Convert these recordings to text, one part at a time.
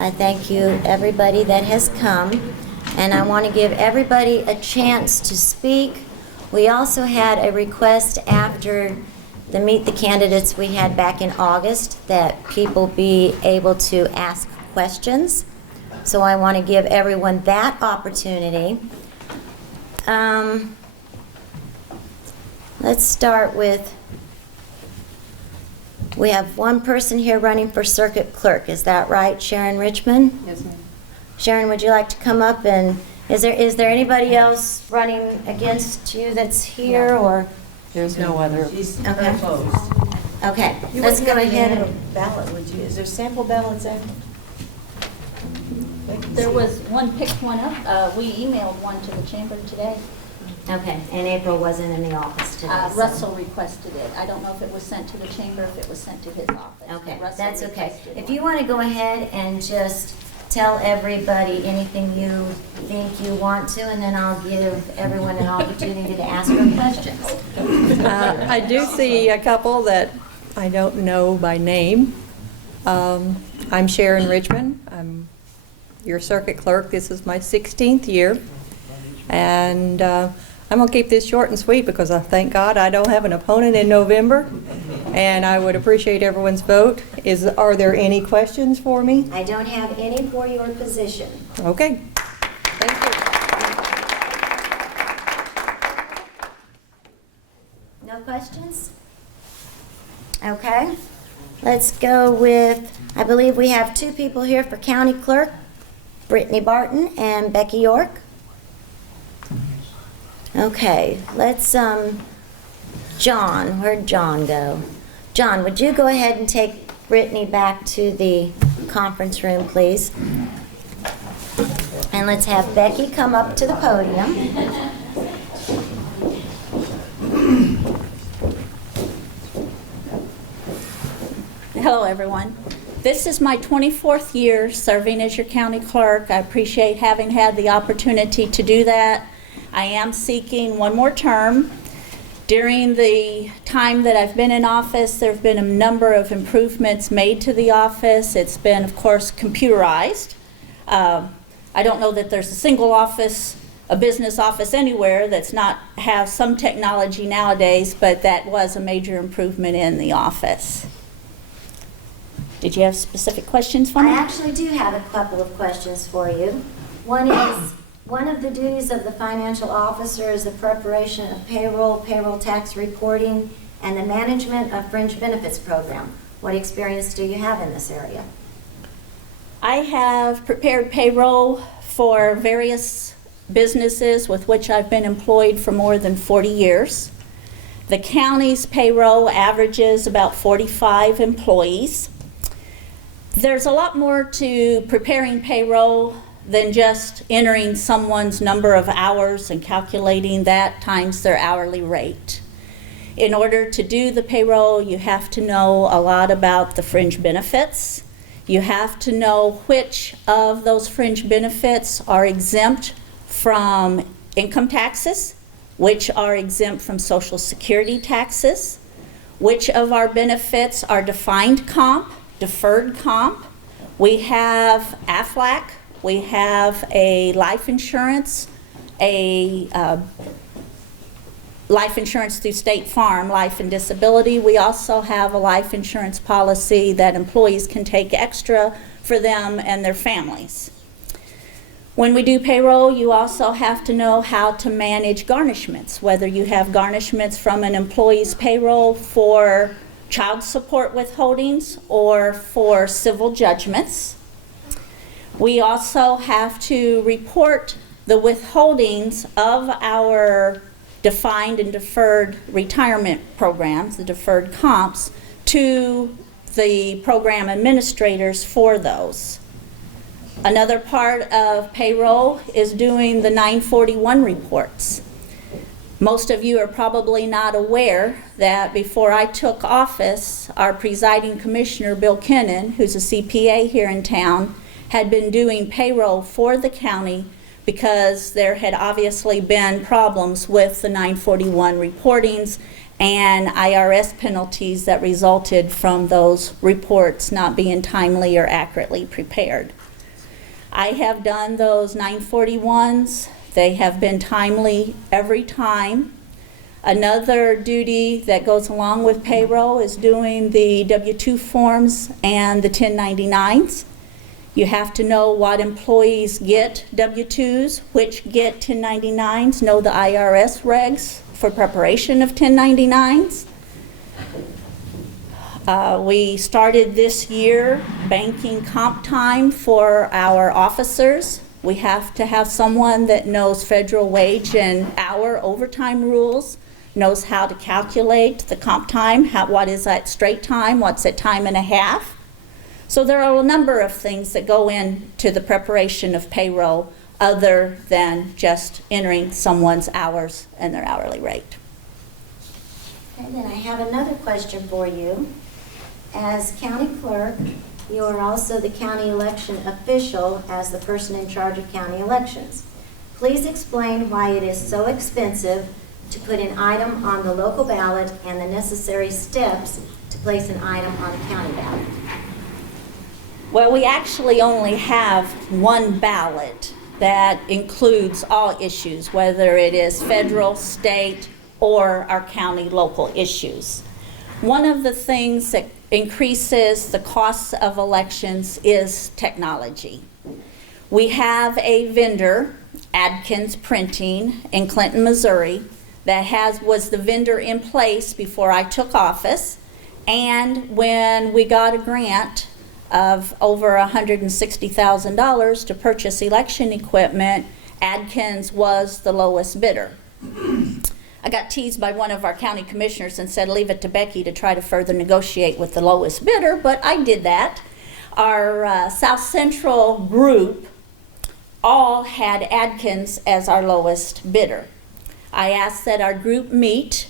I thank you, everybody that has come, and I want to give everybody a chance to speak. We also had a request after the Meet the Candidates we had back in August that people be able to ask questions. So I want to give everyone that opportunity. Let's start with, we have one person here running for circuit clerk. Is that right, Sharon Richmond? Yes, ma'am. Sharon, would you like to come up, and is there anybody else running against you that's here? No. Or There's no other. She's Okay. opposed. okay, You let's wouldn't go have to ahead. have a ballot, would you? Is there sample ballots in? There was one, picked one up. We emailed one to the chamber today. Okay, and April wasn't in the office today. so- Russell requested it. I don't know if it was sent to the chamber, if it was sent to his office. Okay, but Russell that's okay. requested If one. you want to go ahead and just tell everybody anything you think you want to, and then I'll give everyone an opportunity to ask her questions. I do see a couple that I don't know by name. I'm Sharon Richmond. I'm your circuit clerk. This is my 16th year. And I'm going to keep this short and sweet because I thank God I don't have an opponent in November. And I would appreciate everyone's vote. Are there any questions for me? I don't have any for your position. Okay. Thank you. No questions? Okay. Let's go with, I believe we have two people here for county clerk, Brittany Barton and Becky York. Okay, let's, John, where'd John go? John, would you go ahead and take Brittany back to the conference room, please? And let's have Becky come up to the podium. Hello, everyone. This is my 24th year serving as your county clerk. I appreciate having had the opportunity to do that. I am seeking one more term. During the time that I've been in office, there have been a number of improvements made to the office. It's been, of course, computerized. I don't know that there's a single office, a business office anywhere that's not have some technology nowadays, but that was a major improvement in the office. Did you have specific questions for me? I actually do have a couple of questions for you. One is, one of the duties of the financial officer is the preparation of payroll, payroll tax reporting, and the management of fringe benefits program. What experience do you have in this area? I have prepared payroll for various businesses with which I've been employed for more than 40 years. The county's payroll averages about 45 employees. There's a lot more to preparing payroll than just entering someone's number of hours and calculating that times their hourly rate. In order to do the payroll, you have to know a lot about the fringe benefits. You have to know which of those fringe benefits are exempt from income taxes, which are exempt from Social Security taxes, which of our benefits are defined comp, deferred comp. We have AFLAC, we have a life insurance, life insurance through State Farm, life and disability. We also have a life insurance policy that employees can take extra for them and their families. When we do payroll, you also have to know how to manage garnishments, whether you have garnishments from an employee's payroll for child support withholdings or for civil judgments. We also have to report the withholdings of our defined and deferred retirement programs, the deferred comps, to the program administrators for those. Another part of payroll is doing the 941 reports. Most of you are probably not aware that before I took office, our presiding commissioner, Bill Kennan, who's a CPA here in town, had been doing payroll for the county because there had obviously been problems with the 941 reportings and IRS penalties that resulted from those reports not being timely or accurately prepared. I have done those 941s. They have been timely every time. Another duty that goes along with payroll is doing the W-2 forms and the 1099s. You have to know what employees get W-2s, which get 1099s, know the IRS regs for preparation of 1099s. We started this year banking comp time for our officers. We have to have someone that knows federal wage and hour overtime rules, knows how to calculate the comp time, what is that straight time, what's at time and a half. So there are a number of things that go into the preparation of payroll other than just entering someone's hours and their hourly rate. And then I have another question for you. As county clerk, you are also the county election official as the person in charge of county elections. Please explain why it is so expensive to put an item on the local ballot and the necessary steps to place an item on the county ballot. Well, we actually only have one ballot that includes all issues, whether it is federal, state, or our county local issues. One of the things that increases the costs of elections is technology. We have a vendor, Adkins Printing, in Clinton, Missouri, that was the vendor in place before I took office, and when we got a grant of over $160,000 to purchase election equipment, Adkins was the lowest bidder. I got teased by one of our county commissioners and said, leave it to Becky to try to further negotiate with the lowest bidder, but I did that. Our South Central group all had Adkins as our lowest bidder. I asked that our group meet.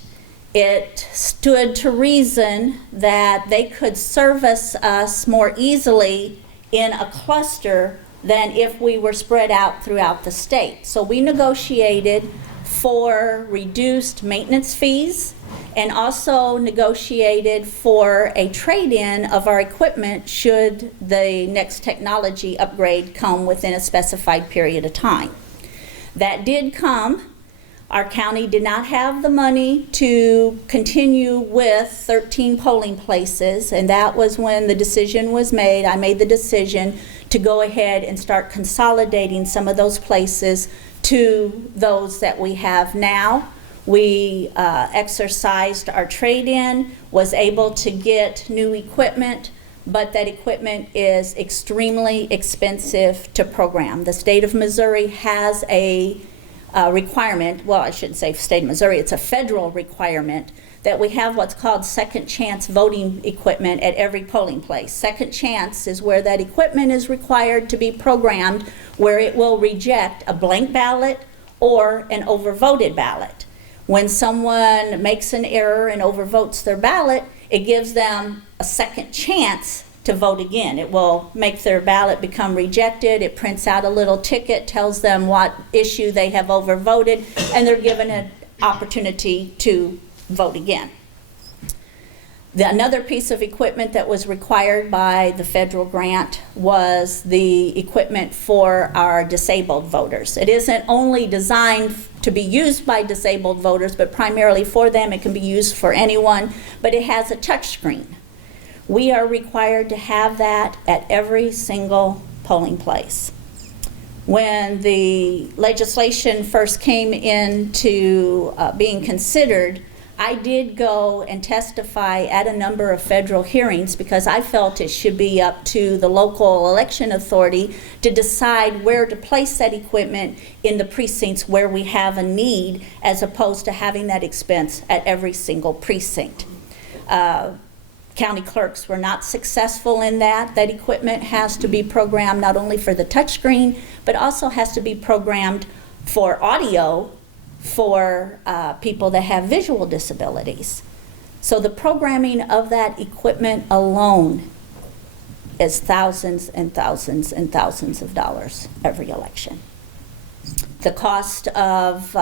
It stood to reason that they could service us more easily in a cluster than if we were spread out throughout the state. So we negotiated for reduced maintenance fees and also negotiated for a trade-in of our equipment should the next technology upgrade come within a specified period of time. That did come. Our county did not have the money to continue with 13 polling places, and that was when the decision was made. I made the decision to go ahead and start consolidating some of those places to those that we have now. We exercised our trade-in, was able to get new equipment, but that equipment is extremely expensive to program. The state of Missouri has a requirement, well, I shouldn't say state of Missouri, it's a federal requirement that we have what's called second chance voting equipment at every polling place. Second chance is where that equipment is required to be programmed where it will reject a blank ballot or an overvoted ballot. When someone makes an error and overvotes their ballot, it gives them a second chance to vote again. It will make their ballot become rejected. It prints out a little ticket, tells them what issue they have overvoted, and they're given an opportunity to vote again. Another piece of equipment that was required by the federal grant was the equipment for our disabled voters. It isn't only designed to be used by disabled voters, but primarily for them. It can be used for anyone, but it has a touch screen. We are required to have that at every single polling place. When the legislation first came into being considered, I did go and testify at a number of federal hearings because I felt it should be up to the local election authority to decide where to place that equipment in the precincts where we have a need, as opposed to having that expense at every single precinct. County clerks were not successful in that. That equipment has to be programmed not only for the touchscreen, but also has to be programmed for audio for people that have visual disabilities. So the programming of that equipment alone is thousands and thousands and thousands of dollars every election. The cost of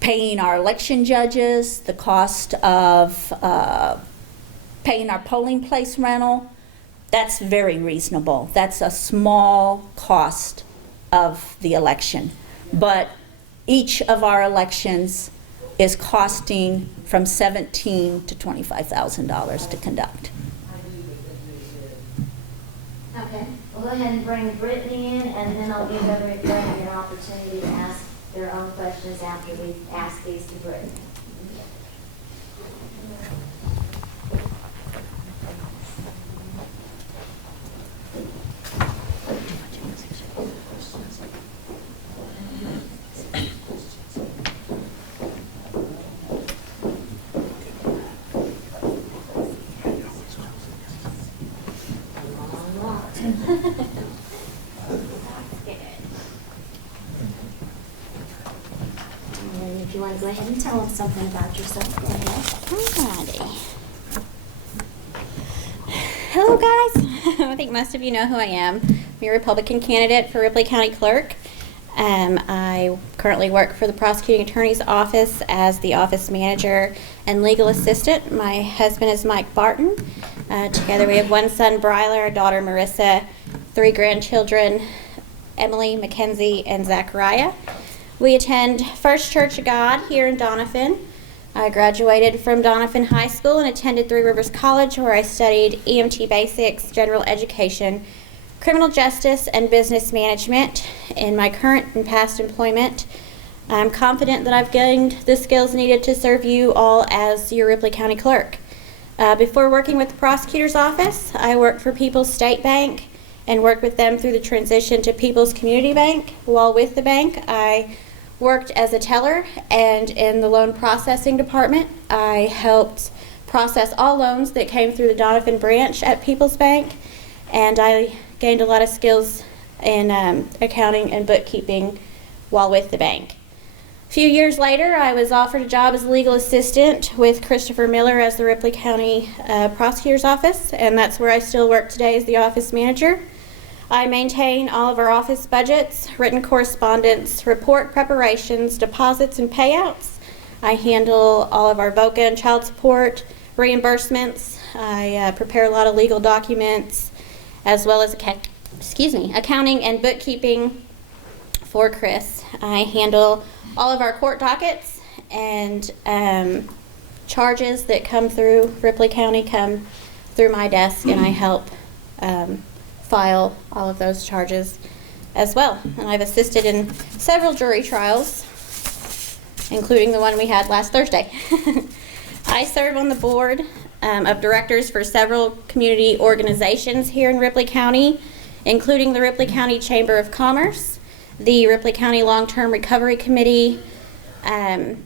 paying our election judges, the cost of paying our polling place rental, That's very reasonable. That's a small cost of the election. But each of our elections is costing from $17,000 to $25,000 to conduct. Okay, we'll go ahead and bring Brittany in, and then I'll give everybody an opportunity to ask their own questions after we ask these to Brittany. And if you want to go ahead and tell them something about yourself, go ahead. Alrighty. Hello, guys. I think most of you know who I am. I'm a Republican candidate for Ripley County Clerk. I currently work for the Prosecuting Attorney's Office as the office manager and legal assistant. My husband is Mike Barton. Together we have one son, Bryler, a daughter, Marissa, 3 grandchildren, Emily, Mackenzie, and Zachariah. We attend First Church of God here in Doniphan. I graduated from Doniphan High School and attended Three Rivers College, where I studied EMT basics, general education, criminal justice, and business management. In my current and past employment, I'm confident that I've gained the skills needed to serve you all as your Ripley County Clerk. Before working with the prosecutor's office, I worked for People's State Bank and worked with them through the transition to People's Community Bank. While with the bank, I worked as a teller, and in the loan processing department, I helped process all loans that came through the Doniphan branch at People's Bank, and I gained a lot of skills in accounting and bookkeeping while with the bank. A few years later, I was offered a job as a legal assistant with Christopher Miller as the Ripley County Prosecutor's Office, and that's where I still work today as the office manager. I maintain all of our office budgets, written correspondence, report preparations, deposits, and payouts. I handle all of our VOCA and child support reimbursements. I prepare a lot of legal documents, as well as accounting and bookkeeping for Chris. I handle all of our court dockets and charges that come through Ripley County come through my desk, and I help file all of those charges as well. And I've assisted in several jury trials, including the one we had last Thursday. I serve on the board of directors for several community organizations here in Ripley County, including the Ripley County Chamber of Commerce, the Ripley County Long-Term Recovery Committee, and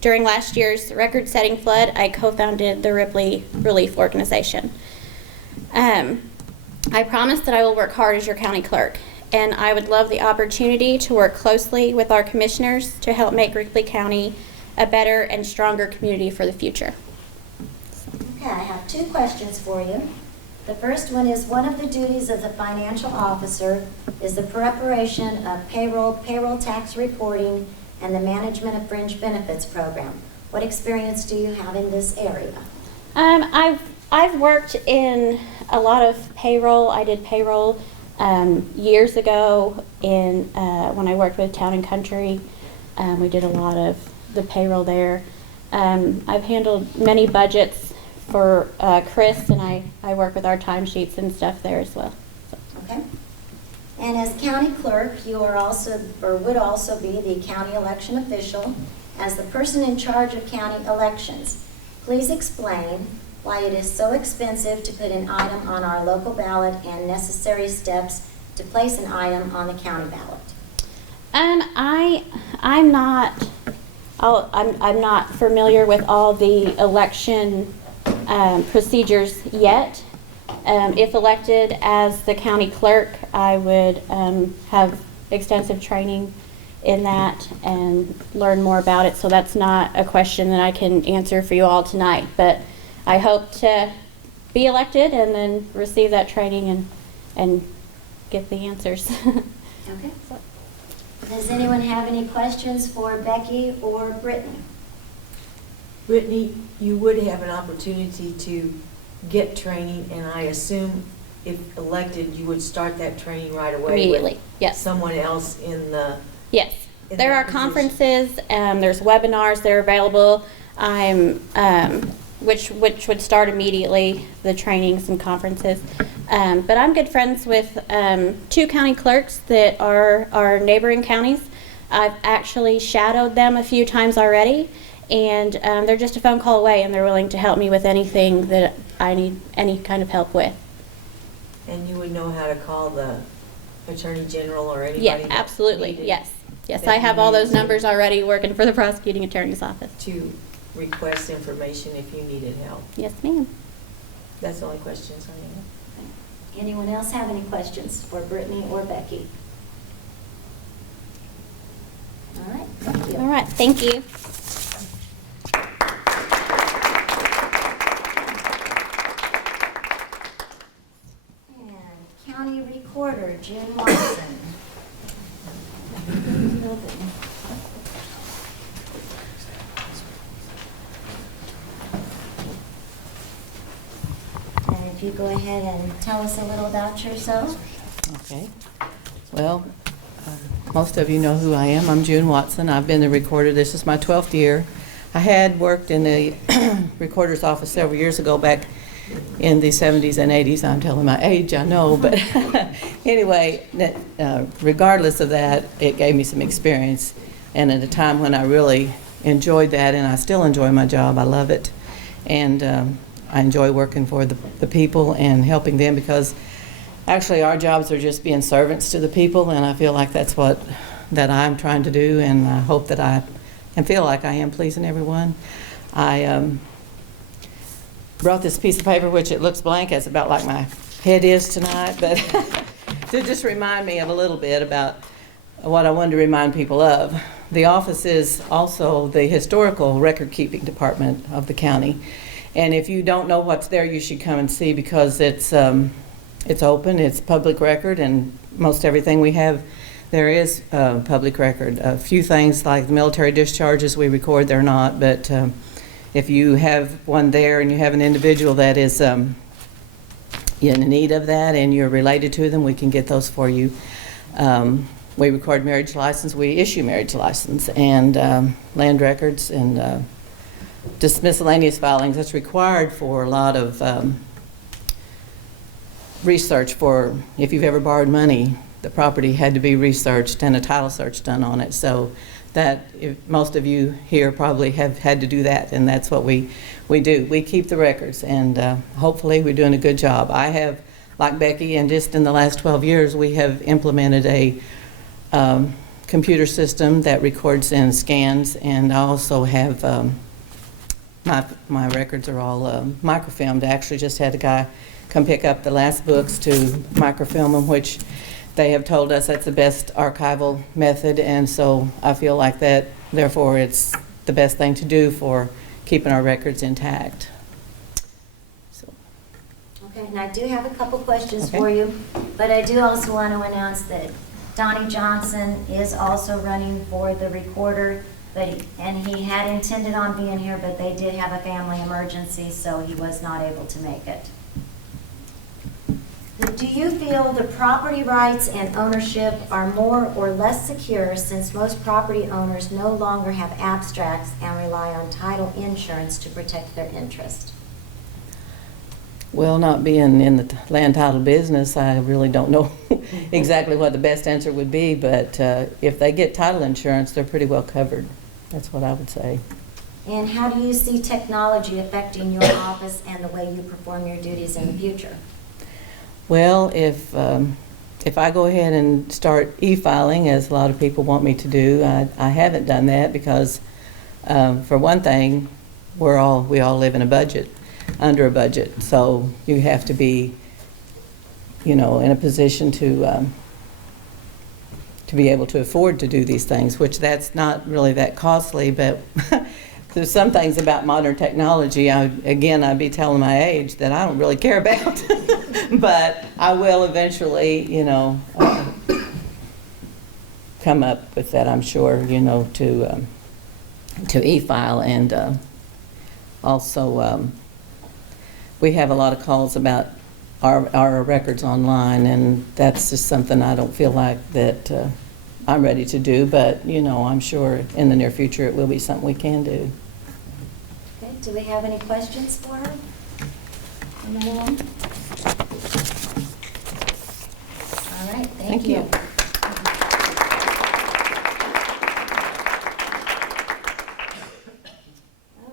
during last year's record-setting flood, I co-founded the Ripley Relief Organization. I promise that I will work hard as your county clerk, and I would love the opportunity to work closely with our commissioners to help make Ripley County a better and stronger community for the future. Okay, I have 2 questions for you. The first one is, one of the duties of the financial officer is the preparation of payroll tax reporting, and the management of fringe benefits program. What experience do you have in this area? I've worked in a lot of payroll. I did payroll years ago when I worked with Town and Country. We did a lot of the payroll there. I've handled many budgets for Chris, and I work with our timesheets and stuff there as well. So. Okay. And as county clerk, you are also, or would also be, the county election official. As the person in charge of county elections, please explain why it is so expensive to put an item on our local ballot and necessary steps to place an item on the county ballot. I'm not familiar with all the election procedures yet. If elected as the county clerk, I would have extensive training in that and learn more about it. So that's not a question that I can answer for you all tonight. But I hope to be elected and then receive that training and get the answers. Okay. Does anyone have any questions for Becky or Brittany? Brittany, you would have an opportunity to get training, and I assume if elected, you would start that training right away? Immediately, with yes. Someone else in the, Yes, in there that are position. conferences, there's webinars that are available, which would start immediately, the trainings and conferences. But I'm good friends with 2 county clerks that are neighboring counties. I've actually shadowed them a few times already, and they're just a phone call away, and they're willing to help me with anything that I need any kind of help with. and you would know how to call the Attorney General or anybody? Yeah, that absolutely, needed yes. Yes, that I you have all needed those to- numbers already working for the prosecuting attorney's office. To request information if you needed help. Yes, ma'am. That's the only questions I have. Anyone else have any questions for Brittany or Becky? All right, thank you. All right, thank you. And County Recorder, June Watson. And if you go ahead and tell us a little about yourself. Okay. Well, most of you know who I am. I'm June Watson. I've been the recorder. This is my 12th year. I had worked in the recorder's office several years ago, back in the 70s and 80s. I'm telling my age, I know. But anyway, regardless of that, it gave me some experience. And at a time when I really enjoyed that, and I still enjoy my job. I love it. And I enjoy working for the people and helping them, because actually our jobs are just being servants to the people, and I feel like that's what that I'm trying to do, and I hope that I and feel like I am pleasing everyone. I brought this piece of paper, which it looks blank, it's about like my head is tonight, but to just remind me of a little bit about what I wanted to remind people of. The office is also the historical record-keeping department of the county. And if you don't know what's there, you should come and see, because it's open, it's public record, and most everything we have there is public record. A few things like the military discharges we record, they're not, but if you have one there and you have an individual that is in need of that and you're related to them, we can get those for you. We record marriage license, we issue marriage license, and land records, and just miscellaneous filings. That's required for a lot of research. For if you've ever borrowed money, the property had to be researched and a title search done on it. So that, most of you here probably have had to do that, and that's what we do. We keep the records, and hopefully we're doing a good job. I have, like Becky, and just in the last 12 years, we have implemented a computer system that records and scans, and I also have my records are all microfilmed. I actually just had a guy come pick up the last books to microfilm them, which they have told us that's the best archival method, and so I feel like that, therefore, it's the best thing to do for keeping our records intact. So. Okay, and I do have a couple questions Okay. for you, but I do also want to announce that Donnie Johnson is also running for the recorder, and he had intended on being here, but they did have a family emergency, so he was not able to make it. Do you feel the property rights and ownership are more or less secure, since most property owners no longer have abstracts and rely on title insurance to protect their interest? Well, not being in the land title business, I really don't know exactly what the best answer would be, but if they get title insurance, they're pretty well covered. That's what I would say. And how do you see technology affecting your office and the way you perform your duties in the future? Well, if I go ahead and start e-filing, as a lot of people want me to do, I haven't done that because, for one thing, we all live in a budget, under a budget, so you have to be, in a position to be able to afford to do these things, which that's not really that costly, but there's some things about modern technology, I'd be telling my age, that I don't really care about. But I will eventually, come up with that, I'm sure, to e-file. And also, we have a lot of calls about our records online, and that's just something I don't feel like that I'm ready to do, but, you know, I'm sure in the near future it will be something we can do. Okay, do we have any questions for her? Anyone? All right, thank you.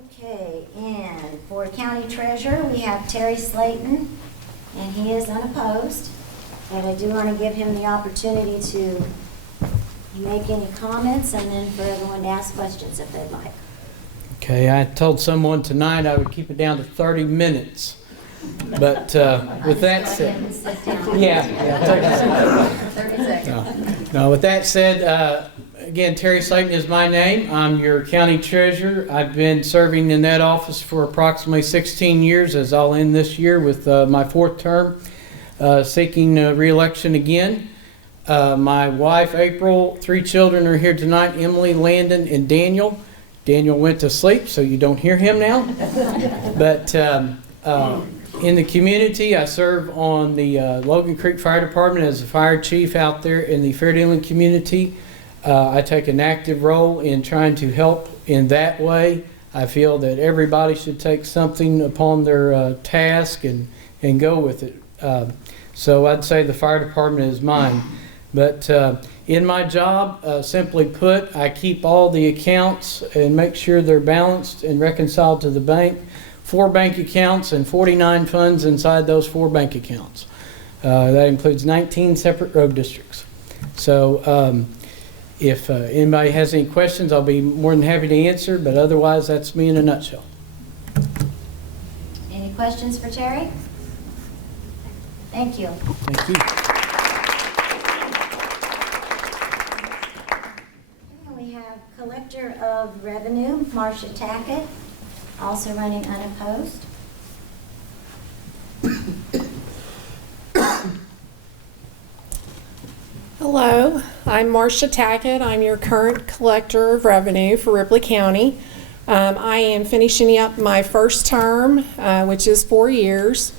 Okay, and for county treasurer, we have Terry Slayton, and he is unopposed. But I do want to give him the opportunity to make any comments and then for everyone to ask questions if they'd like. Okay, I told someone tonight I would keep it down to 30 minutes. But with that said, Sit down. yeah, 30 seconds. no, with that said, again, Terry Slayton is my name. I'm your county treasurer. I've been serving in that office for approximately 16 years, as I'll end this year with my 4th term, seeking re-election again. My wife, April, 3 children are here tonight, Emily, Landon, and Daniel. Daniel went to sleep, so you don't hear him now. But in the community, I serve on the Logan Creek Fire Department as a fire chief out there in the Fair Dealing community. I take an active role in trying to help in that way. I feel that everybody should take something upon their task and go with it. So I'd say the fire department is mine. But in my job, simply put, I keep all the accounts and make sure they're balanced and reconciled to the bank. 4 bank accounts and 49 funds inside those 4 bank accounts. That includes 19 separate road districts. So if anybody has any questions, I'll be more than happy to answer, but otherwise that's me in a nutshell. Any questions for Terry? Thank you. Thank you. We have Collector of Revenue, Marcia Tackett, also running unopposed. Hello, I'm Marcia Tackett. I'm your current collector of revenue for Ripley County. I am finishing up my 1st term, which is 4 years.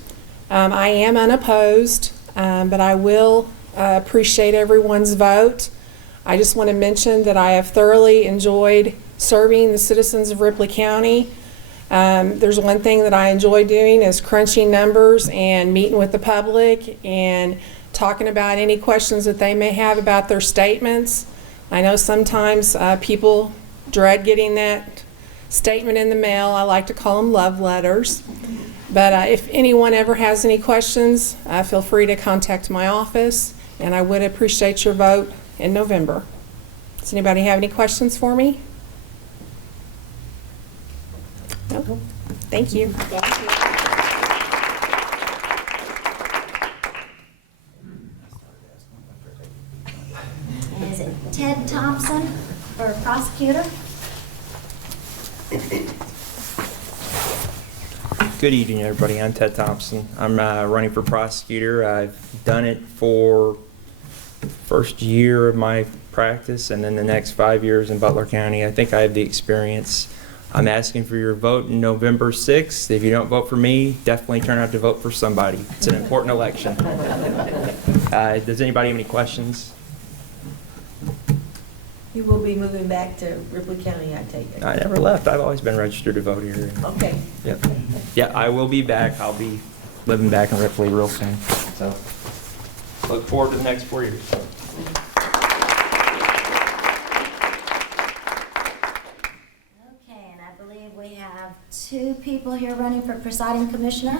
I am unopposed, but I will appreciate everyone's vote. I just want to mention that I have thoroughly enjoyed serving the citizens of Ripley County. There's one thing that I enjoy doing is crunching numbers and meeting with the public and talking about any questions that they may have about their statements. I know sometimes people dread getting that statement in the mail. I like to call them love letters. But if anyone ever has any questions, feel free to contact my office, and I would appreciate your vote in November. Does anybody have any questions for me? No? Thank you. Thank you. And is it Ted Thompson for prosecutor? Good evening, everybody. I'm Ted Thompson. I'm running for prosecutor. I've done it for first year of my practice and then the next 5 years in Butler County. I think I have the experience. I'm asking for your vote in November 6th. If you don't vote for me, definitely turn out to vote for somebody. It's an important election. Does anybody have any questions? You will be moving back to Ripley County, I take it? I never left. I've always been registered to vote here. Okay. Yep. Yeah, I will be back. I'll be living back in Ripley real soon. So look forward to the next 4 years. Okay, and I believe we have 2 people here running for presiding commissioner,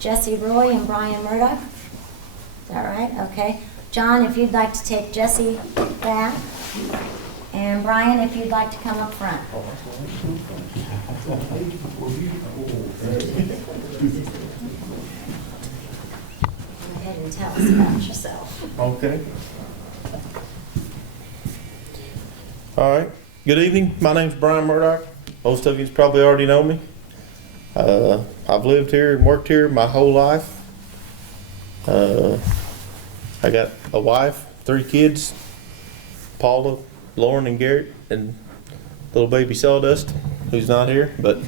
Jesse Roy and Brian Murdoch. Is that right? Okay. John, if you'd like to take Jesse back, and Brian, if you'd like to come up front. Go ahead and tell us about yourself. Okay. All right. Good evening. My name's Brian Murdoch. Most of you probably already know me. I've lived here and worked here my whole life. I got a wife, 3 kids, Paula, Lauren, and Garrett, and little baby Sawdust, who's not here. But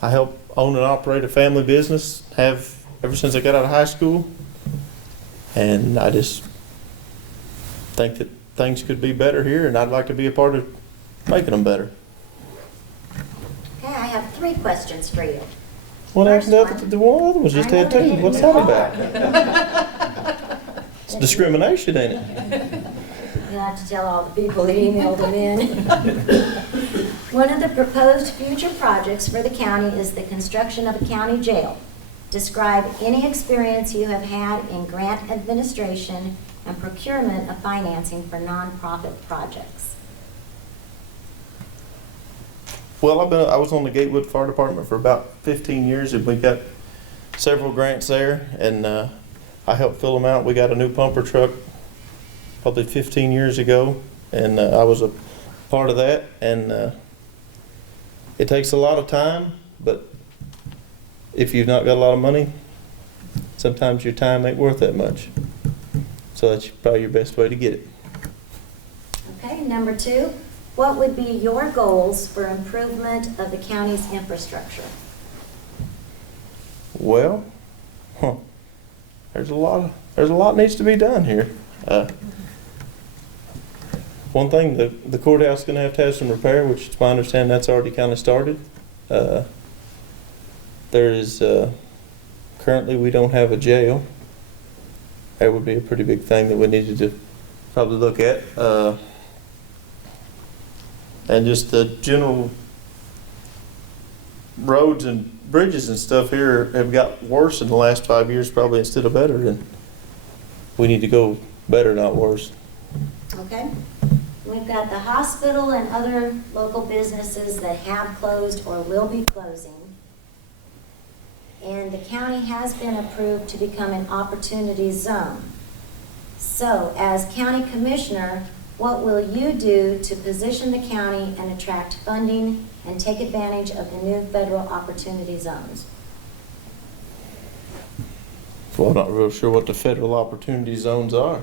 I help own and operate a family business, have ever since I got out of high school. And I just think that things could be better here, and I'd like to be a part of making them better. Okay, I have 3 questions for you. Well, First the one other was just I know had 2. they What's didn't that know. about? It's discrimination, ain't it? You'll have to tell all the people that emailed them in. One of the proposed future projects for the county is the construction of a county jail. Describe any experience you have had in grant administration and procurement of financing for nonprofit projects. Well, I was on the Gatewood Fire Department for about 15 years, and we got several grants there, and I helped fill them out. We got a new pumper truck probably 15 years ago, and I was a part of that, and it takes a lot of time, but if you've not got a lot of money, sometimes your time ain't worth that much. So that's probably your best way to get it. Okay, number 2, what would be your goals for improvement of the county's infrastructure? Well, there's a lot needs to be done here. One thing, the courthouse is going to have some repair, which it's my understanding that's already kind of started. There is currently we don't have a jail. That would be a pretty big thing that we needed to probably look at. And just the general roads and bridges and stuff here have got worse in the last 5 years, probably instead of better. And we need to go better, not worse. Okay. We've got the hospital and other local businesses that have closed or will be closing. And the county has been approved to become an opportunity zone. So, as county commissioner, what will you do to position the county and attract funding and take advantage of the new federal opportunity zones? Well, I'm not real sure what the federal opportunity zones are.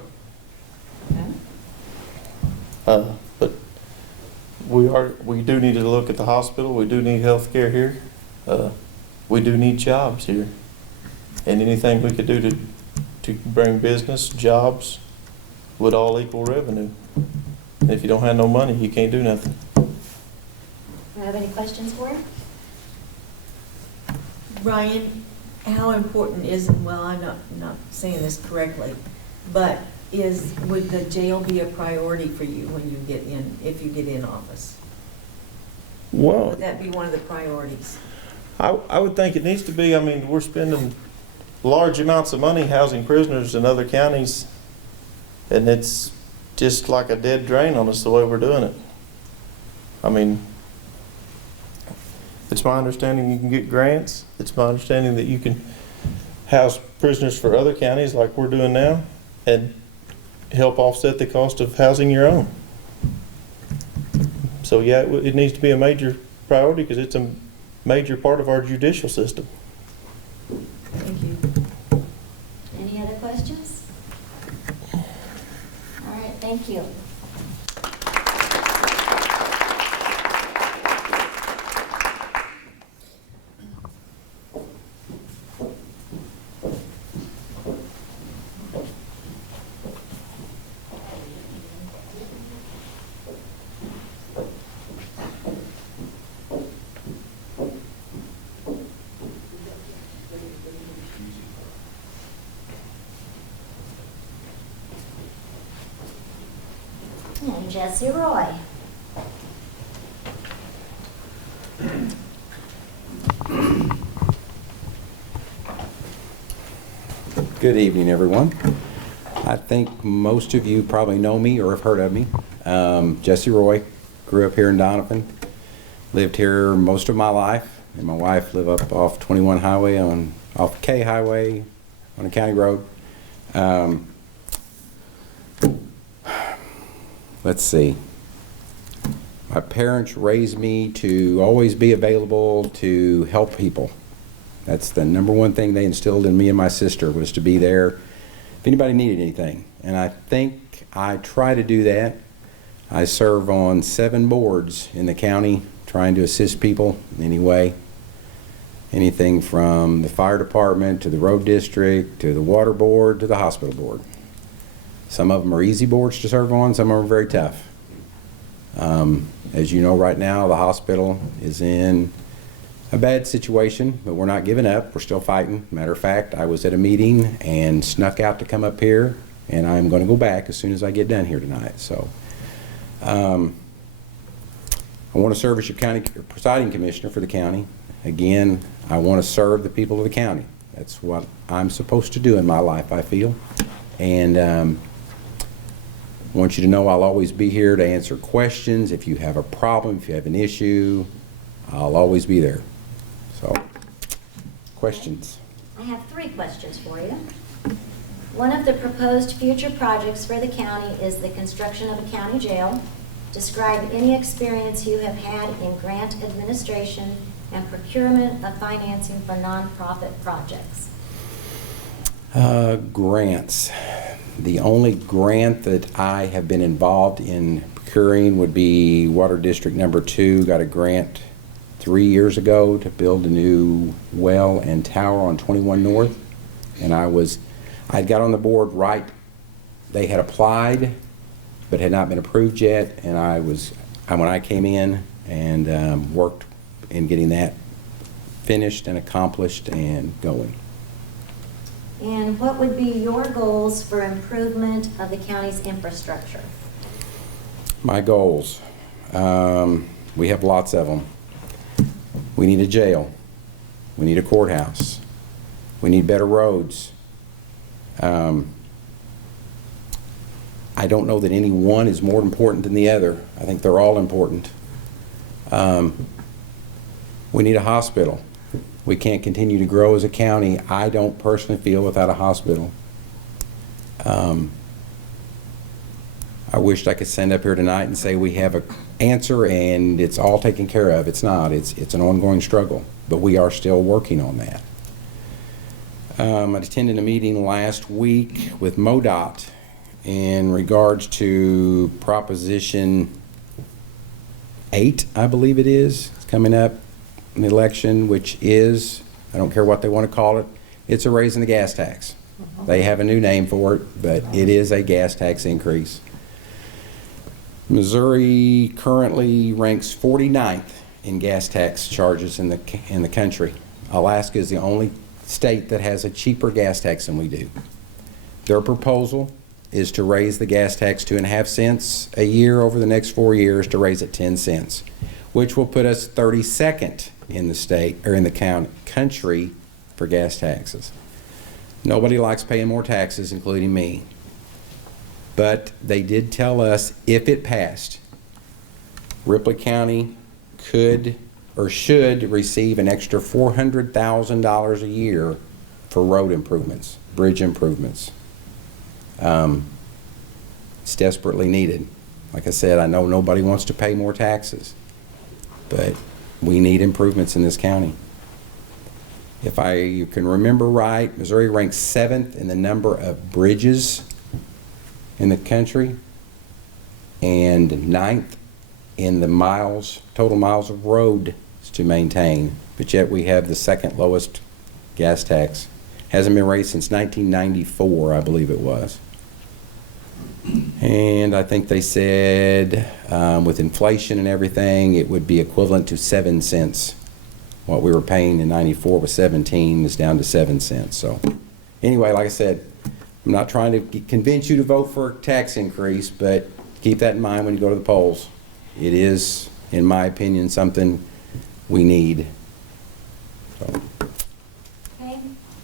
But we do need to look at the hospital. We do need health care here. We do need jobs here. And anything we could do to bring business, jobs, would all equal revenue. And if you don't have no money, you can't do nothing. Do you have any questions for him? Ryan, how important is, well, I'm not saying this correctly, but would the jail be a priority for you when you get in, if you get in office? Well, Would that be one of the priorities? I would think it needs to be. I mean, we're spending large amounts of money housing prisoners in other counties, and it's just like a dead drain on us the way we're doing it. I mean, it's my understanding you can get grants. It's my understanding that you can house prisoners for other counties like we're doing now and help offset the cost of housing your own. So yeah, it needs to be a major priority because it's a major part of our judicial system. Thank you. Any other questions? All right, thank you. And Jesse Roy. Good evening, everyone. I think most of you probably know me or have heard of me. Jesse Roy, grew up here in Donovan, lived here most of my life, and my wife live up off 21 Highway off K Highway on a county road. Let's see. My parents raised me to always be available to help people. That's the number one thing they instilled in me and my sister, was to be there if anybody needed anything. And I think I try to do that. I serve on 7 boards in the county trying to assist people in any way. anything from the fire department to the road district to the water board to the hospital board. Some of them are easy boards to serve on, some of them are very tough. As you know, right now the hospital is in a bad situation, but we're not giving up. We're still fighting. Matter of fact, I was at a meeting and snuck out to come up here, and I'm going to go back as soon as I get done here tonight. So I want to serve as your county presiding commissioner for the county. Again, I want to serve the people of the county. That's what I'm supposed to do in my life, I feel. And I want you to know I'll always be here to answer questions. If you have a problem, if you have an issue, I'll always be there. So, questions? I have 3 questions for you. One of the proposed future projects for the county is the construction of a county jail. Describe any experience you have had in grant administration and procurement of financing for nonprofit projects. Grants. The only grant that I have been involved in procuring would be Water District Number 2. Got a grant 3 years ago to build a new well and tower on 21 North. And I'd got on the board right. They had applied, but had not been approved yet. And when I came in and worked in getting that finished and accomplished and going. And what would be your goals for improvement of the county's infrastructure? My goals. We have lots of them. We need a jail. We need a courthouse. We need better roads. I don't know that any one is more important than the other. I think they're all important. We need a hospital. We can't continue to grow as a county, I don't personally feel, without a hospital. I wished I could stand up here tonight and say we have an answer and it's all taken care of. It's not. It's an ongoing struggle, but we are still working on that. I attended a meeting last week with MoDOT in regards to Proposition 8, I believe it is. It's coming up in the election, which is, I don't care what they want to call it, it's a raise in the gas tax. They have a new name for it, but it is a gas tax increase. Missouri currently ranks 49th in gas tax charges in the country. Alaska is the only state that has a cheaper gas tax than we do. Their proposal is to raise the gas tax 2.5 cents a year over the next 4 years to raise it 10 cents, which will put us 32nd in the state or in the country for gas taxes. Nobody likes paying more taxes, including me. But they did tell us if it passed, Ripley County could or should receive an extra $400,000 a year for road improvements, bridge improvements. It's desperately needed. Like I said, I know nobody wants to pay more taxes, but we need improvements in this county. If I can remember right, Missouri ranks 7th in the number of bridges in the country and 9th in the total miles of road to maintain, but yet we have the 2nd lowest gas tax. Hasn't been raised since 1994, I believe it was. And I think they said with inflation and everything, it would be equivalent to 7 cents. What we were paying in 94 was 17 is down to 7 cents. So anyway, like I said, I'm not trying to convince you to vote for a tax increase, but keep that in mind when you go to the polls. It is, in my opinion, something we need. So. Okay.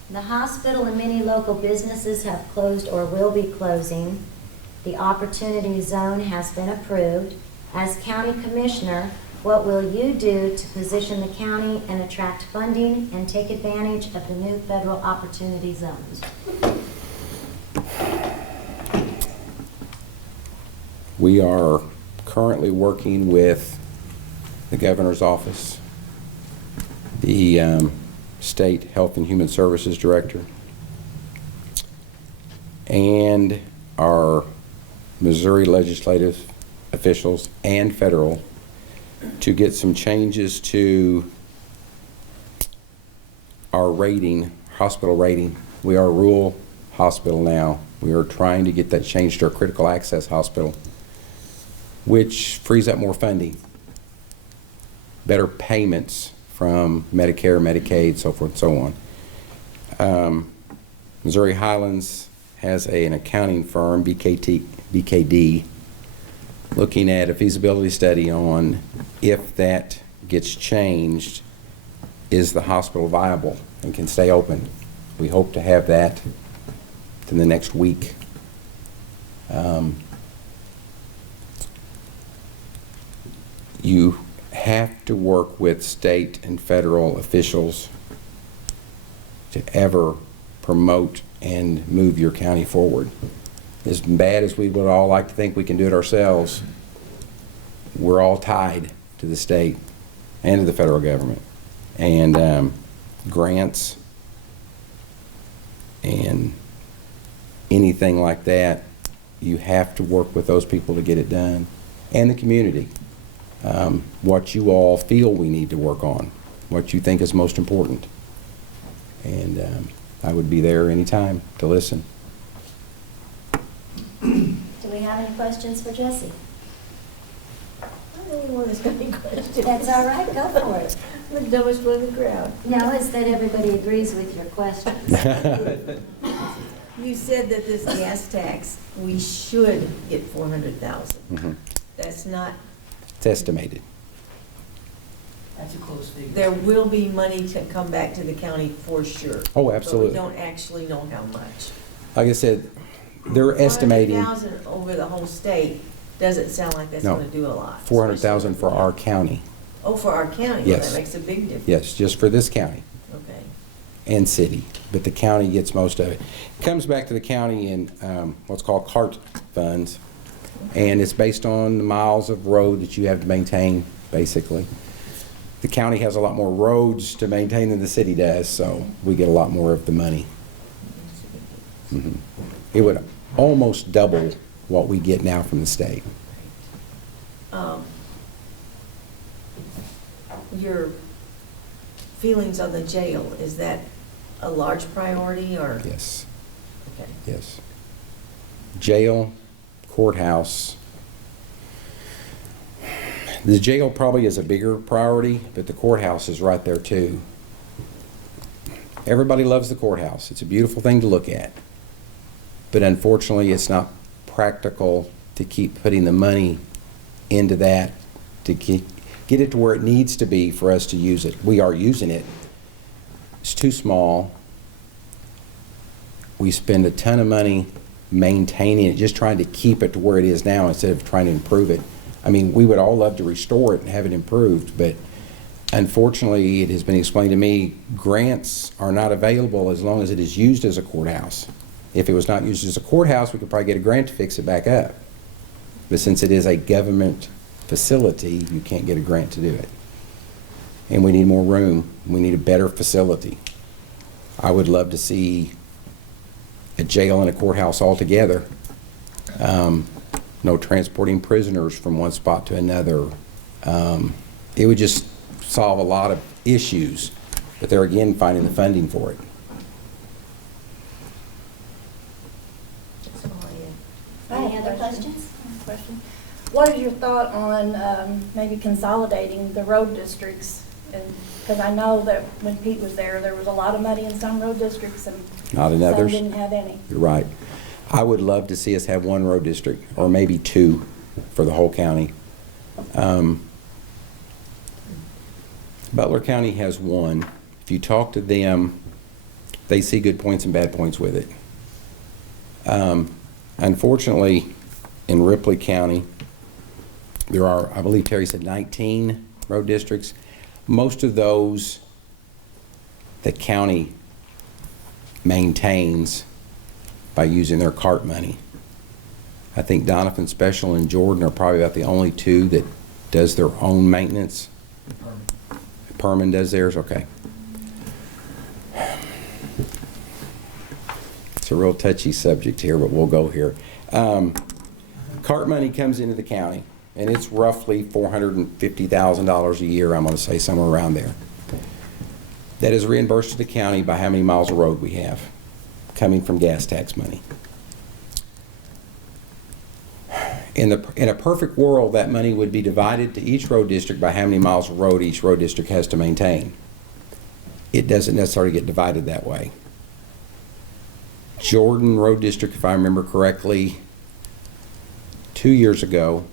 The hospital and many local businesses have closed or will be closing. The Opportunity Zone has been approved. As County Commissioner, what will you do to position the county and attract funding and take advantage of the new federal Opportunity Zones? We are currently working with the governor's office, the State Health and Human Services Director, and our Missouri legislative officials and federal to get some changes to our rating, hospital rating. We are a rural hospital now. We are trying to get that changed to a critical access hospital, which frees up more funding, better payments from Medicare, Medicaid, so forth and so on. Missouri Highlands has an accounting firm, BKD, looking at a feasibility study on if that gets changed, is the hospital viable and can stay open. We hope to have that in the next week. You have to work with state and federal officials to ever promote and move your county forward. As bad as we would all like to think we can do it ourselves, we're all tied to the state and to the federal government. And grants and anything like that, you have to work with those people to get it done, and the community. What you all feel we need to work on, what you think is most important. And I would be there anytime to listen. Do we have any questions for Jesse? I'm the only one that's got any questions. That's all right, go for it. I'm the dumbest one in the crowd. No, it's that everybody agrees with your questions. You said that this gas tax, we should get 400,000. Mm-hmm. That's not, It's estimated. That's a close figure. there will be money to come back to the county for sure. Oh, absolutely. But we don't actually know how much. Like I said, they're estimating 400,000 over the whole state doesn't sound like that's No. going to do a lot. 400,000 for our county. Oh, for our county? Yes. Well, that makes a big difference. Yes, just for this county Okay. and city, but the county gets most of it. It comes back to the county in what's called CART funds, and it's based on the miles of road that you have to maintain, basically. The county has a lot more roads to maintain than the city does, so we get a lot more of the money. Mhm. It would almost double what we get now from the state. Your feelings on the jail, is that a large priority or? Yes, Okay. yes. Jail, courthouse. The jail probably is a bigger priority, but the courthouse is right there too. Everybody loves the courthouse. It's a beautiful thing to look at. But unfortunately, it's not practical to keep putting the money into that to get it to where it needs to be for us to use it. We are using it. It's too small. We spend a ton of money maintaining it, just trying to keep it to where it is now instead of trying to improve it. I mean, we would all love to restore it and have it improved, but unfortunately, it has been explained to me, grants are not available as long as it is used as a courthouse. If it was not used as a courthouse, we could probably get a grant to fix it back up. But since it is a government facility, you can't get a grant to do it. And we need more room. We need a better facility. I would love to see a jail and a courthouse all together. No transporting prisoners from one spot to another. It would just solve a lot of issues, but they're again finding the funding for it. That's all I have. Any other questions? Question. What is your thought on maybe consolidating the road districts? Because I know that when Pete was there was a lot of money in some road districts and Not in some others. didn't have any. You're right. I would love to see us have one road district, or maybe two for the whole county. Butler County has one. If you talk to them, they see good points and bad points with it. Unfortunately, in Ripley County, there are, I believe Terry said 19 road districts. Most of those the county maintains by using their CART money. I think Donovan Special and Jordan are probably about the only two that does their own maintenance. Perman does theirs? Okay. It's a real touchy subject here, but we'll go here. CART money comes into the county, and it's roughly $450,000 a year, I'm going to say, somewhere around there. that is reimbursed to the county by how many miles of road we have coming from gas tax money. In a perfect world, that money would be divided to each road district by how many miles of road each road district has to maintain. It doesn't necessarily get divided that way. Jordan Road District, if I remember correctly, 2 years ago,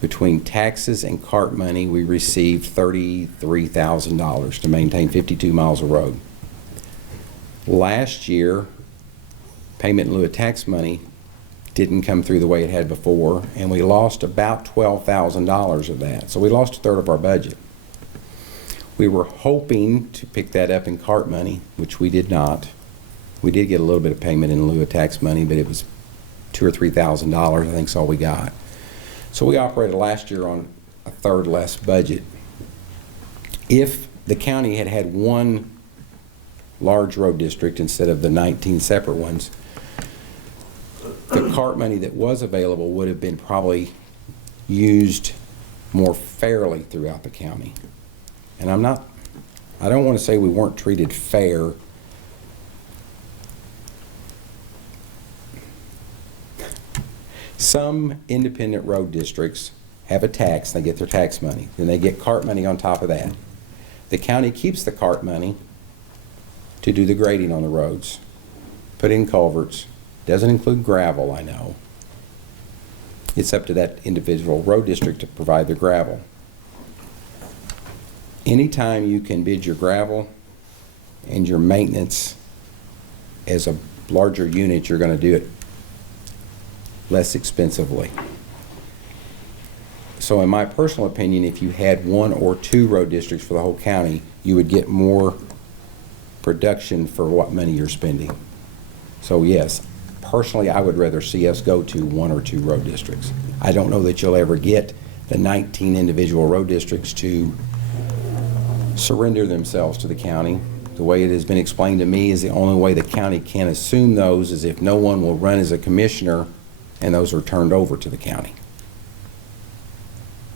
between taxes and CART money, we received $33,000 to maintain 52 miles of road. Last year, payment in lieu of tax money didn't come through the way it had before, and we lost about $12,000 of that. So we lost a third of our budget. We were hoping to pick that up in CART money, which we did not. We did get a little bit of payment in lieu of tax money, but it was $2,000 or $3,000, I think is all we got. So we operated last year on a third less budget. If the county had had one large road district instead of the 19 separate ones, the CART money that was available would have been probably used more fairly throughout the county. And I don't want to say we weren't treated fair. Some independent road districts have a tax, they get their tax money, then they get CART money on top of that. The county keeps the CART money to do the grading on the roads, put in culverts, doesn't include gravel, I know. It's up to that individual road district to provide the gravel. Anytime you can bid your gravel and your maintenance as a larger unit, you're going to do it less expensively. So in my personal opinion, if you had one or two road districts for the whole county, you would get more production for what money you're spending. So yes, personally, I would rather see us go to one or two road districts. I don't know that you'll ever get the 19 individual road districts to surrender themselves to the county. The way it has been explained to me is the only way the county can assume those is if no one will run as a commissioner and those are turned over to the county.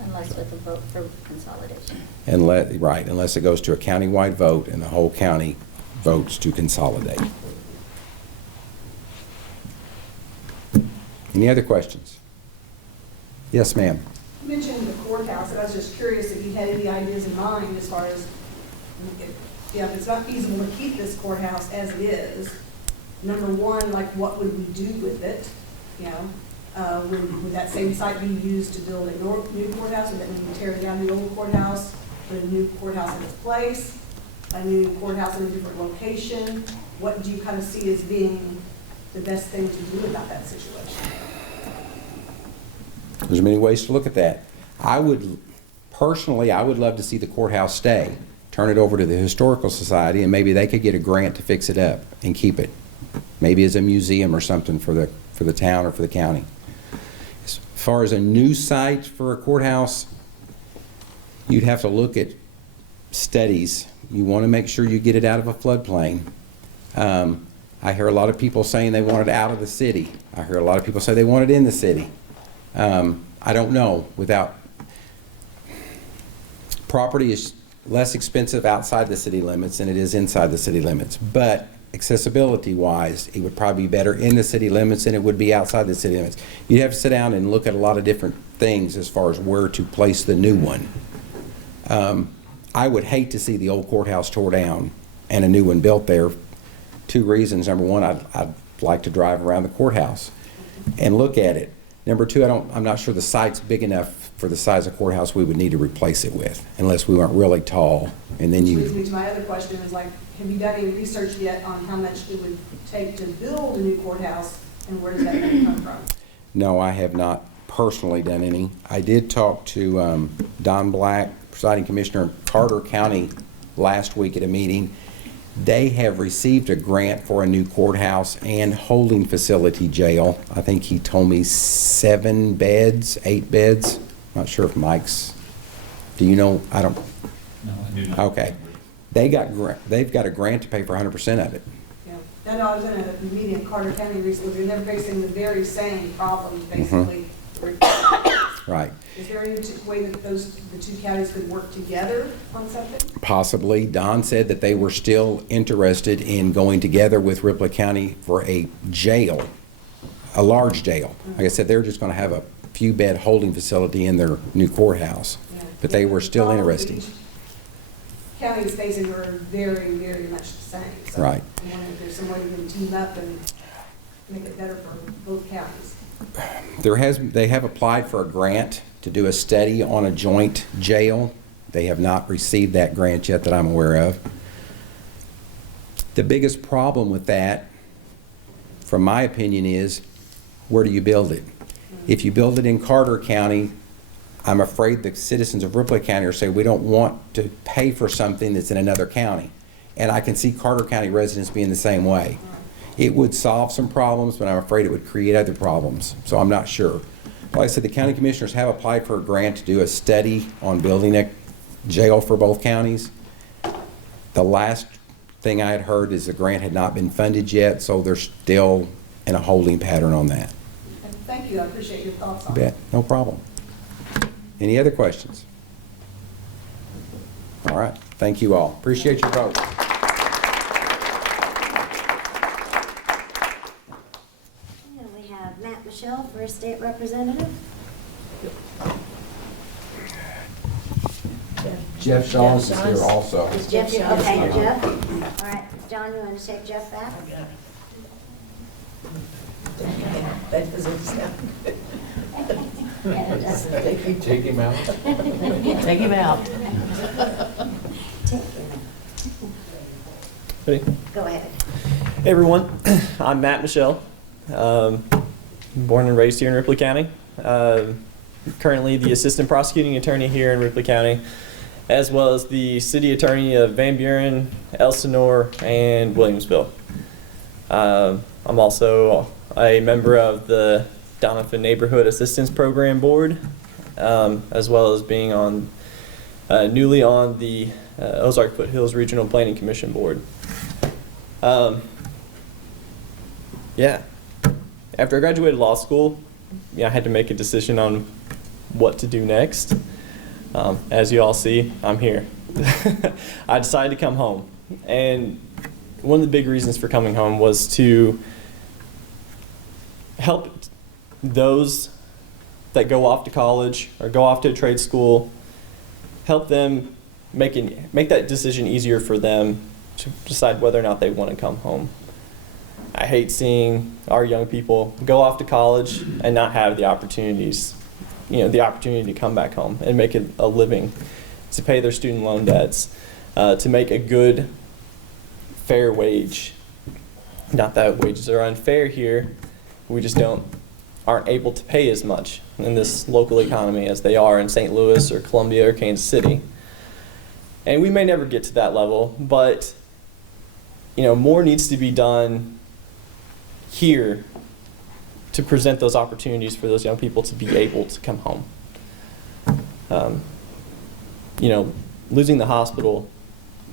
Unless with a vote for consolidation. Unless it goes to a county-wide vote and the whole county votes to consolidate. Any other questions? Yes, ma'am. You mentioned the courthouse, and I was just curious if you had any ideas in mind as far as, if it's not feasible to keep this courthouse as it is, number one, like what would we do with it? Would that same site be used to build a new courthouse, or that when you tear down the old courthouse, put a new courthouse in its place, a new courthouse in a different location? What do you kind of see as being the best thing to do about that situation? There's many ways to look at that. Personally, I would love to see the courthouse stay. Turn it over to the Historical Society, and maybe they could get a grant to fix it up and keep it. Maybe as a museum or something for the town or for the county. As far as a new site for a courthouse, you'd have to look at studies. You want to make sure you get it out of a floodplain. I hear a lot of people saying they want it out of the city. I hear a lot of people say they want it in the city. I don't know. Property is less expensive outside the city limits than it is inside the city limits. But accessibility-wise, it would probably be better in the city limits than it would be outside the city limits. You'd have to sit down and look at a lot of different things as far as where to place the new one. I would hate to see the old courthouse tore down and a new one built there. Two reasons. Number one, I'd like to drive around the courthouse and look at it. Number two, I'm not sure the site's big enough for the size of courthouse we would need to replace it with, unless we weren't really tall. And then Which leads me to my other question is like, have you done any research yet on how much it would take to build a new courthouse, and where does that money come from? No, I have not personally done any. I did talk to Don Black, presiding commissioner in Carter County last week at a meeting. They have received a grant for a new courthouse and holding facility jail. I think he told me 7 beds, 8 beds. Not sure if Mike's, do you know? I don't. No, I do not. Okay. They've got a grant to pay for 100% of it. Yeah. I was in a meeting in Carter County recently, and they're facing the very same problems, basically. Right. Is there any way that the two counties could work together on something? Possibly. Don said that they were still interested in going together with Ripley County for a jail, a large jail. Like I said, they're just going to have a few bed holding facility in their new courthouse, but they were still interested. Each county is facing are very, very much the same. So Right. I wonder if there's some way we can team up and make it better for both counties. They have applied for a grant to do a study on a joint jail. They have not received that grant yet that I'm aware of. The biggest problem with that, from my opinion, is where do you build it? If you build it in Carter County, I'm afraid the citizens of Ripley County are saying we don't want to pay for something that's in another county. And I can see Carter County residents being the same way. It would solve some problems, but I'm afraid it would create other problems, so I'm not sure. Like I said, the county commissioners have applied for a grant to do a study on building a jail for both counties. The last thing I had heard is the grant had not been funded yet, so they're still in a holding pattern on that. And thank you, I appreciate your thoughts on You it. bet, no problem. Any other questions? All right, thank you all. Appreciate your vote. And we have Matt Michelle for State Representative. Jeff Shaw is here also. Is Jeff, okay, Jeff? All right, John, you want to take Jeff back? That doesn't sound good. Yeah, it does. Take him out. Take him out. Take Ready? Go ahead. Hey everyone, I'm Matt Michelle, born and raised here in Ripley County. Currently the assistant prosecuting attorney here in Ripley County, as well as the city attorney of Van Buren, Elsinore, and Williamsville. I'm also a member of the Donovan Neighborhood Assistance Program Board, as well as being on newly on the Ozark Foothills Regional Planning Commission Board. Yeah, after I graduated law school, I had to make a decision on what to do next. As you all see, I'm here. I decided to come home, and one of the big reasons for coming home was to help those that go off to college or go off to a trade school, help them make that decision easier for them to decide whether or not they want to come home. I hate seeing our young people go off to college and not have the opportunities, the opportunity to come back home and make a living, to pay their student loan debts, to make a good, fair wage. Not that wages are unfair here, we just aren't able to pay as much in this local economy as they are in St. Louis or Columbia or Kansas City. And we may never get to that level, but more needs to be done here to present those opportunities for those young people to be able to come home. Losing the hospital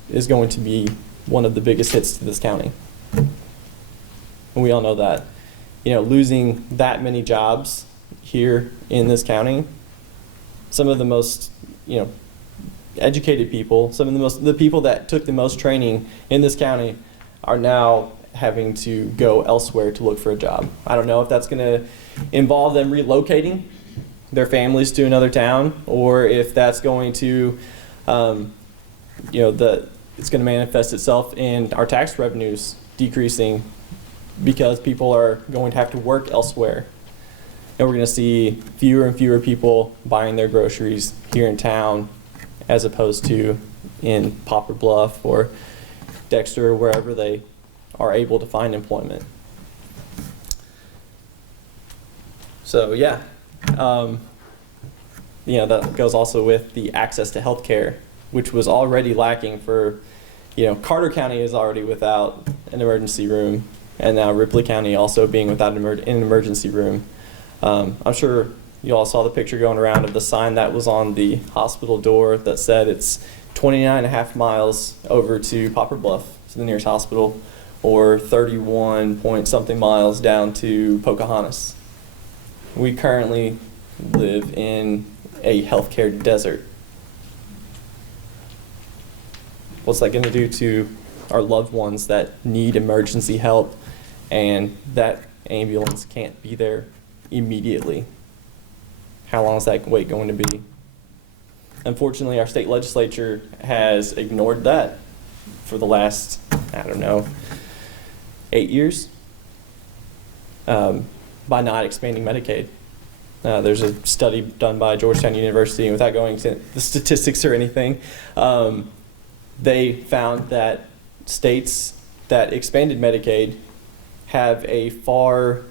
is going to be one of the biggest hits to this county. And we all know that. Losing that many jobs here in this county, some of the most, educated people, some of the people that took the most training in this county are now having to go elsewhere to look for a job. I don't know if that's going to involve them relocating their families to another town, or if that's going to, it's going to manifest itself in our tax revenues decreasing because people are going to have to work elsewhere. And we're going to see fewer and fewer people buying their groceries here in town as opposed to in Poplar Bluff or Dexter or wherever they are able to find employment. So yeah, that goes also with the access to health care, which was already lacking for, Carter County is already without an emergency room, and now Ripley County also being without an emergency room. I'm sure you all saw the picture going around of the sign that was on the hospital door that said it's 29.5 miles over to Poplar Bluff, to the nearest hospital, or 31 point something miles down to Pocahontas. We currently live in a healthcare desert. What's that going to do to our loved ones that need emergency help and that ambulance can't be there immediately? How long is that wait going to be? Unfortunately, our state legislature has ignored that for the last, 8 years by not expanding Medicaid. There's a study done by Georgetown University, and without going into the statistics or anything, they found that states that expanded Medicaid have a far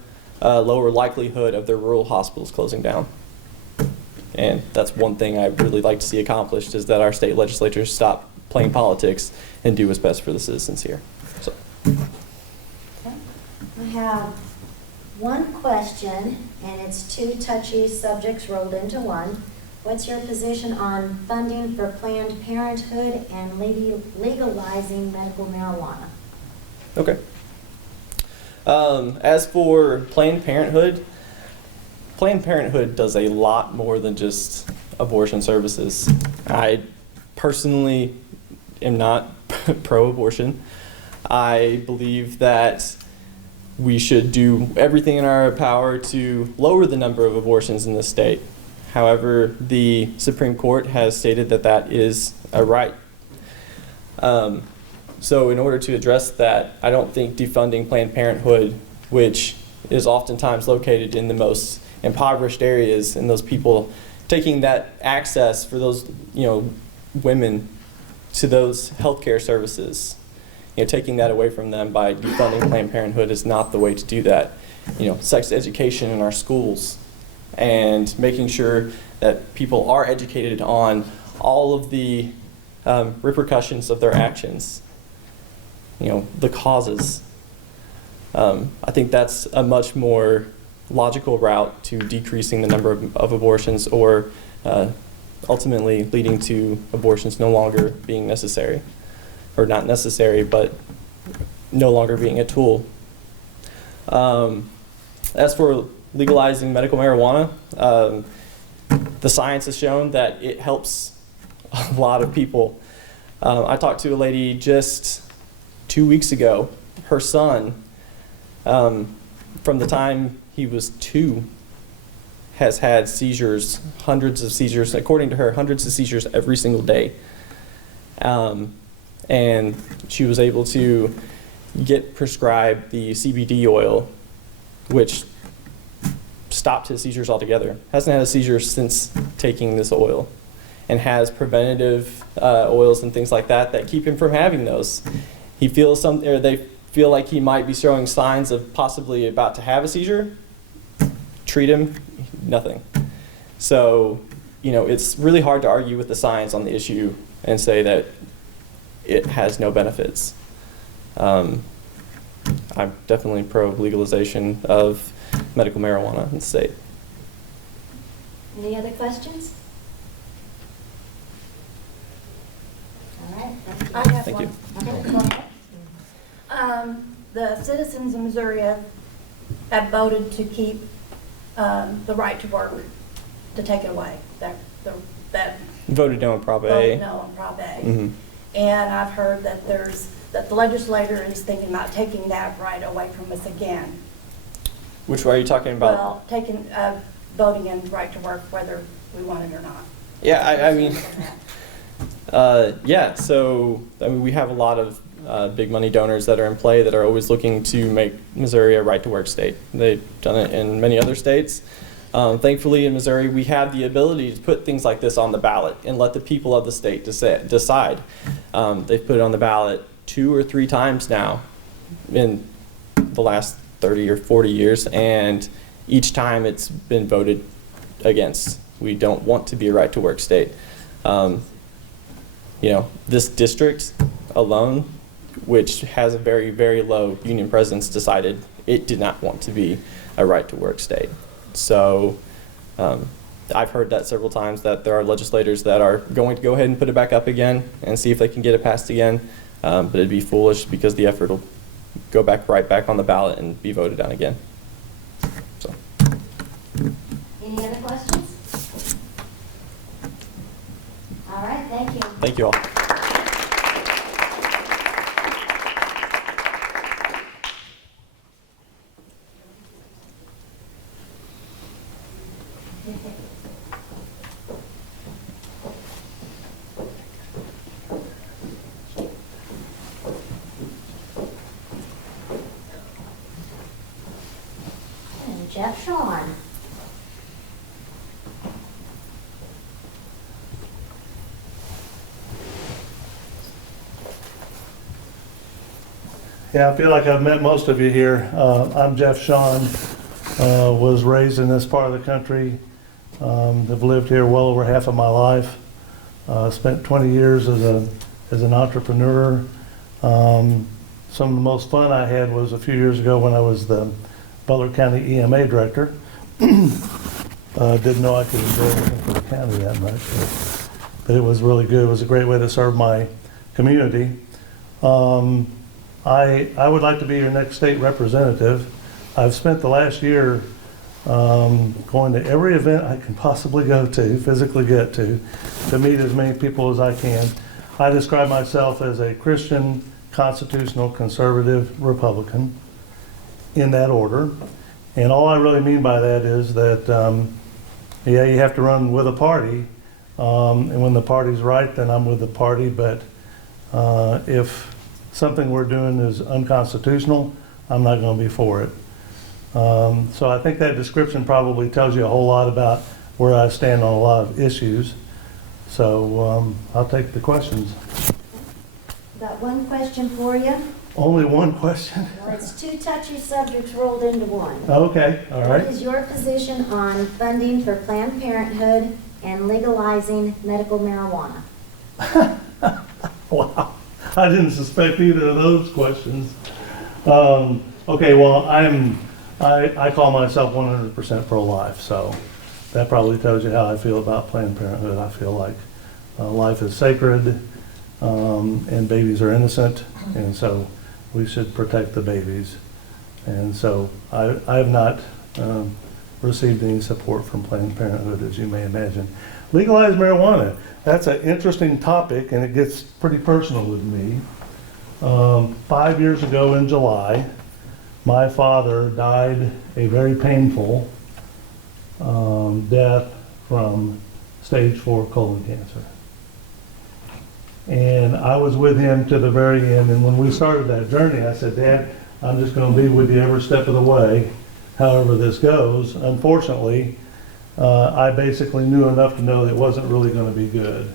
lower likelihood of their rural hospitals closing down. And that's one thing I'd really like to see accomplished, is that our state legislatures stop playing politics and do what's best for the citizens here. So. I have one question, and it's two touchy subjects rolled into one. What's your position on funding for Planned Parenthood and legalizing medical marijuana? Okay. As for Planned Parenthood does a lot more than just abortion services. I personally am not pro-abortion. I believe that we should do everything in our power to lower the number of abortions in the state. However, the Supreme Court has stated that that is a right. So in order to address that, I don't think defunding Planned Parenthood, which is oftentimes located in the most impoverished areas, and those people taking that access for those women to those healthcare services, taking that away from them by defunding Planned Parenthood is not the way to do that. Sex education in our schools and making sure that people are educated on all of the repercussions of their actions, the causes. I think that's a much more logical route to decreasing the number of abortions, or ultimately leading to abortions no longer being necessary, or not necessary, but no longer being a tool. As for legalizing medical marijuana, the science has shown that it helps a lot of people. I talked to a lady just 2 weeks ago. Her son, from the time he was 2, has had seizures, hundreds of seizures, according to her, hundreds of seizures every single day. And she was able to get prescribed the CBD oil, which stopped his seizures altogether. Hasn't had a seizure since taking this oil, and has preventative oils and things like that that keep him from having those. He feels they feel like he might be showing signs of possibly about to have a seizure. Treat him, nothing. So, it's really hard to argue with the science on the issue and say that it has no benefits. I'm definitely pro legalization of medical marijuana in the state. Any other questions? All right. I have Thank one. you. Okay, go ahead. The citizens of Missouri have voted to keep the right to work, to take it away. That Voted no on Prop A. voted no on Prop A. Mm-hmm. And I've heard that the legislator is thinking about taking that right away from us again. Which one are you talking about? Well, voting in right to work, whether we want it or not. Yeah, so we have a lot of big money donors that are in play that are always looking to make Missouri a right to work state. They've done it in many other states. Thankfully, in Missouri, we have the ability to put things like this on the ballot and let the people of the state decide. They've put it on the ballot 2 or 3 times now in the last 30 or 40 years, and each time it's been voted against. We don't want to be a right to work state. This district alone, which has a very, very low union presence, decided it did not want to be a right to work state. So I've heard that several times, that there are legislators that are going to go ahead and put it back up again and see if they can get it passed again. But it'd be foolish, because the effort will go right back on the ballot and be voted on again. So. Any other questions? All right, thank you. Thank you all. And Jeff Shawn. Yeah, I feel like I've met most of you here. I'm Jeff Shawn, was raised in this part of the country, have lived here well over half of my life, spent 20 years as an entrepreneur. Some of the most fun I had was a few years ago when I was the Butler County EMA director. Didn't know I could enjoy working for the county that much, but it was really good. It was a great way to serve my community. I would like to be your next state representative. I've spent the last year going to every event I can possibly go to, physically get to meet as many people as I can. I describe myself as a Christian, constitutional, conservative Republican, in that order. And all I really mean by that is that, yeah, you have to run with a party. And when the party's right, then I'm with the party. But if something we're doing is unconstitutional, I'm not going to be for it. So I think that description probably tells you a whole lot about where I stand on a lot of issues. So I'll take the questions. Got one question for you. Only one question? Well, it's two touchy subjects rolled into one. Okay, all right. What is your position on funding for Planned Parenthood and legalizing medical marijuana? Wow. I didn't suspect either of those questions. Okay, well, I call myself 100% pro-life, so that probably tells you how I feel about Planned Parenthood. I feel like life is sacred, and babies are innocent, and so we should protect the babies. And so I have not received any support from Planned Parenthood, as you may imagine. Legalize marijuana. That's an interesting topic, and it gets pretty personal with me. 5 years ago in July, my father died a very painful death from stage 4 colon cancer. And I was with him to the very end, and when we started that journey, I said, Dad, I'm just going to be with you every step of the way, however this goes. Unfortunately, I basically knew enough to know that it wasn't really going to be good.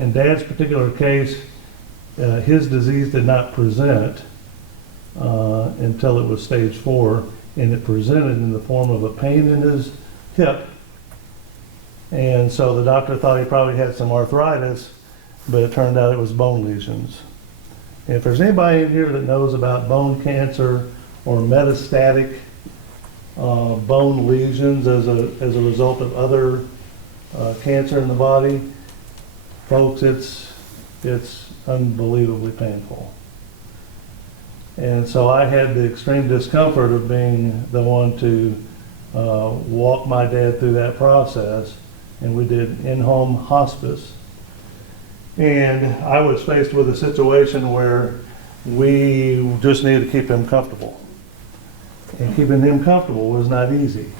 In Dad's particular case, his disease did not present until it was stage 4, and it presented in the form of a pain in his hip. And so the doctor thought he probably had some arthritis, but it turned out it was bone lesions. And if there's anybody in here that knows about bone cancer or metastatic bone lesions as a result of other cancer in the body, folks, it's unbelievably painful. And so I had the extreme discomfort of being the one to walk my dad through that process, and we did in-home hospice. And I was faced with a situation where we just needed to keep him comfortable. And keeping him comfortable was not easy.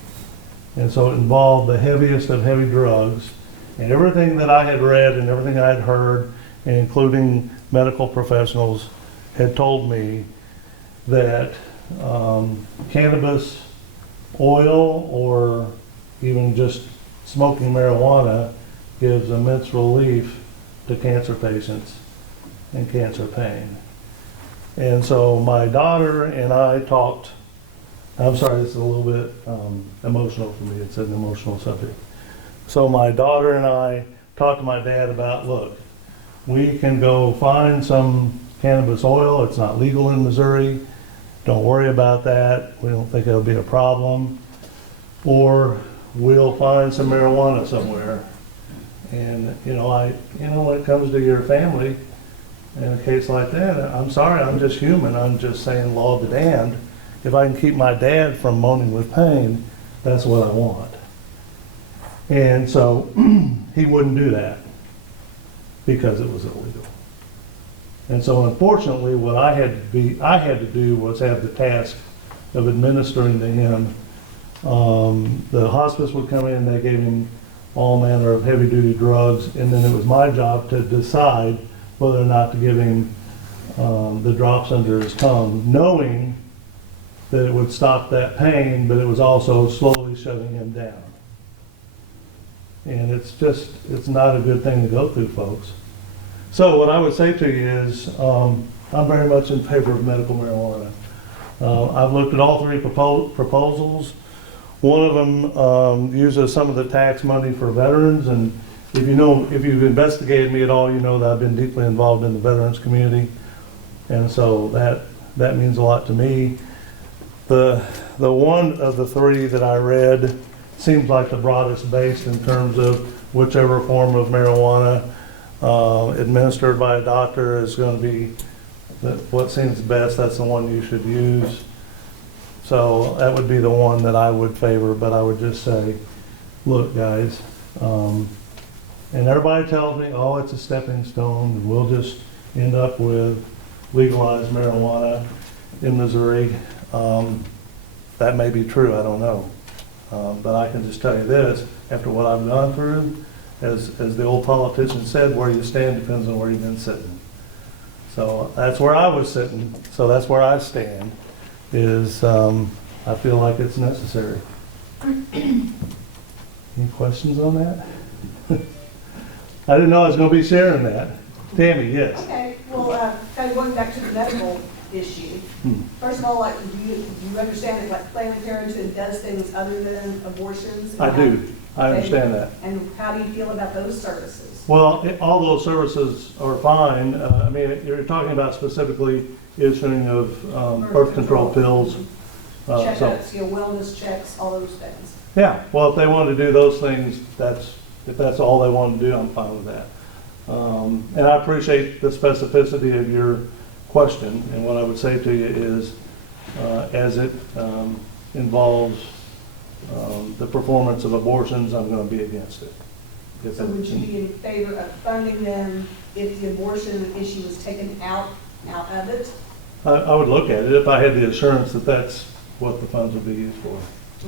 And so it involved the heaviest of heavy drugs. And everything that I had read and everything I had heard, including medical professionals, had told me that cannabis oil or even just smoking marijuana gives immense relief to cancer patients and cancer pain. And so my daughter and I talked. I'm sorry, this is a little bit emotional for me. It's an emotional subject. So my daughter and I talked to my dad about, look, we can go find some cannabis oil. It's not legal in Missouri. Don't worry about that. We don't think it'll be a problem. Or we'll find some marijuana somewhere. And when it comes to your family, in a case like that, I'm sorry, I'm just human. I'm just saying law of the damned. If I can keep my dad from moaning with pain, that's what I want. And so he wouldn't do that because it was illegal. And so unfortunately, what I had to do was have the task of administering to him. The hospice would come in, they gave him all manner of heavy-duty drugs, and then it was my job to decide whether or not to give him the drops under his tongue, knowing that it would stop that pain, but it was also slowly shutting him down. And it's not a good thing to go through, folks. So what I would say to you is, I'm very much in favor of medical marijuana. I've looked at all three proposals. One of them uses some of the tax money for veterans, and if you've investigated me at all, you know that I've been deeply involved in the veterans community, and so that means a lot to me. The one of the three that I read seems like the broadest based in terms of whichever form of marijuana administered by a doctor is going to be what seems best. That's the one you should use. So that would be the one that I would favor, but I would just say, look, guys, and everybody tells me, oh, it's a stepping stone, and we'll just end up with legalized marijuana in Missouri. That may be true, I don't know. But I can just tell you this, after what I've gone through, as the old politician said, where you stand depends on where you've been sitting. So that's where I was sitting, so that's where I stand, is I feel like it's necessary. Any questions on that? I didn't know I was going to be sharing that. Tammy, yes. Okay, well, kind of going back to the medical issue. First of all, like, do you understand that like Planned Parenthood does things other than abortions? I do. I understand that. And how do you feel about those services? Well, all those services are fine. I mean, you're talking about specifically issuing of birth control pills. Checkups, wellness checks, all those things. Yeah, well, if they want to do those things, if that's all they want to do, I'm fine with that. And I appreciate the specificity of your question, and what I would say to you is, as it involves the performance of abortions, I'm going to be against it. So would you be in favor of funding them if the abortion issue was taken out of it? I would look at it if I had the assurance that that's what the funds would be used for.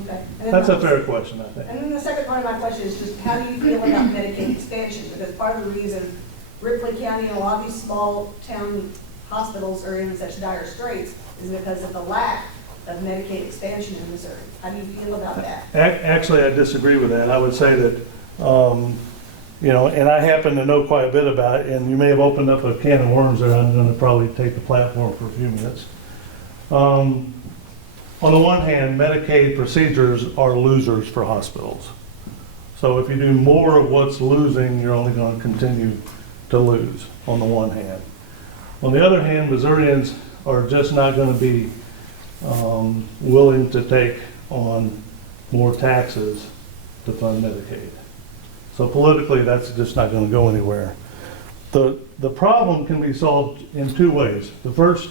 Okay. That's a fair question, I think. And then the second part of my question is just how do you feel about Medicaid expansion? Because part of the reason Ripley County and a lot of these small town hospitals are in such dire straits is because of the lack of Medicaid expansion in Missouri. How do you feel about that? Actually, I disagree with that. I would say that, and I happen to know quite a bit about it, and you may have opened up a can of worms there. I'm going to probably take the platform for a few minutes. On the one hand, Medicaid procedures are losers for hospitals. So if you do more of what's losing, you're only going to continue to lose, on the one hand. On the other hand, Missourians are just not going to be willing to take on more taxes to fund Medicaid. So politically, that's just not going to go anywhere. The problem can be solved in two ways. The first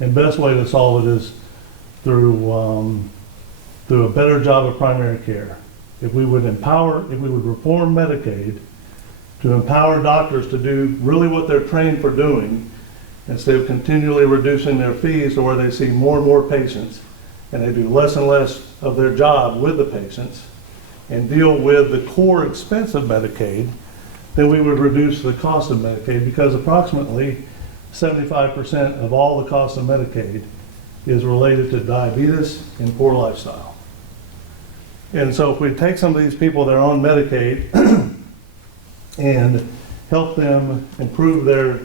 and best way to solve it is through a better job of primary care. If we would reform Medicaid to empower doctors to do really what they're trained for doing, instead of continually reducing their fees to where they see more and more patients, and they do less and less of their job with the patients, and deal with the core expense of Medicaid, then we would reduce the cost of Medicaid, because approximately 75% of all the cost of Medicaid is related to diabetes and poor lifestyle. And so if we take some of these people that are on Medicaid and help them improve their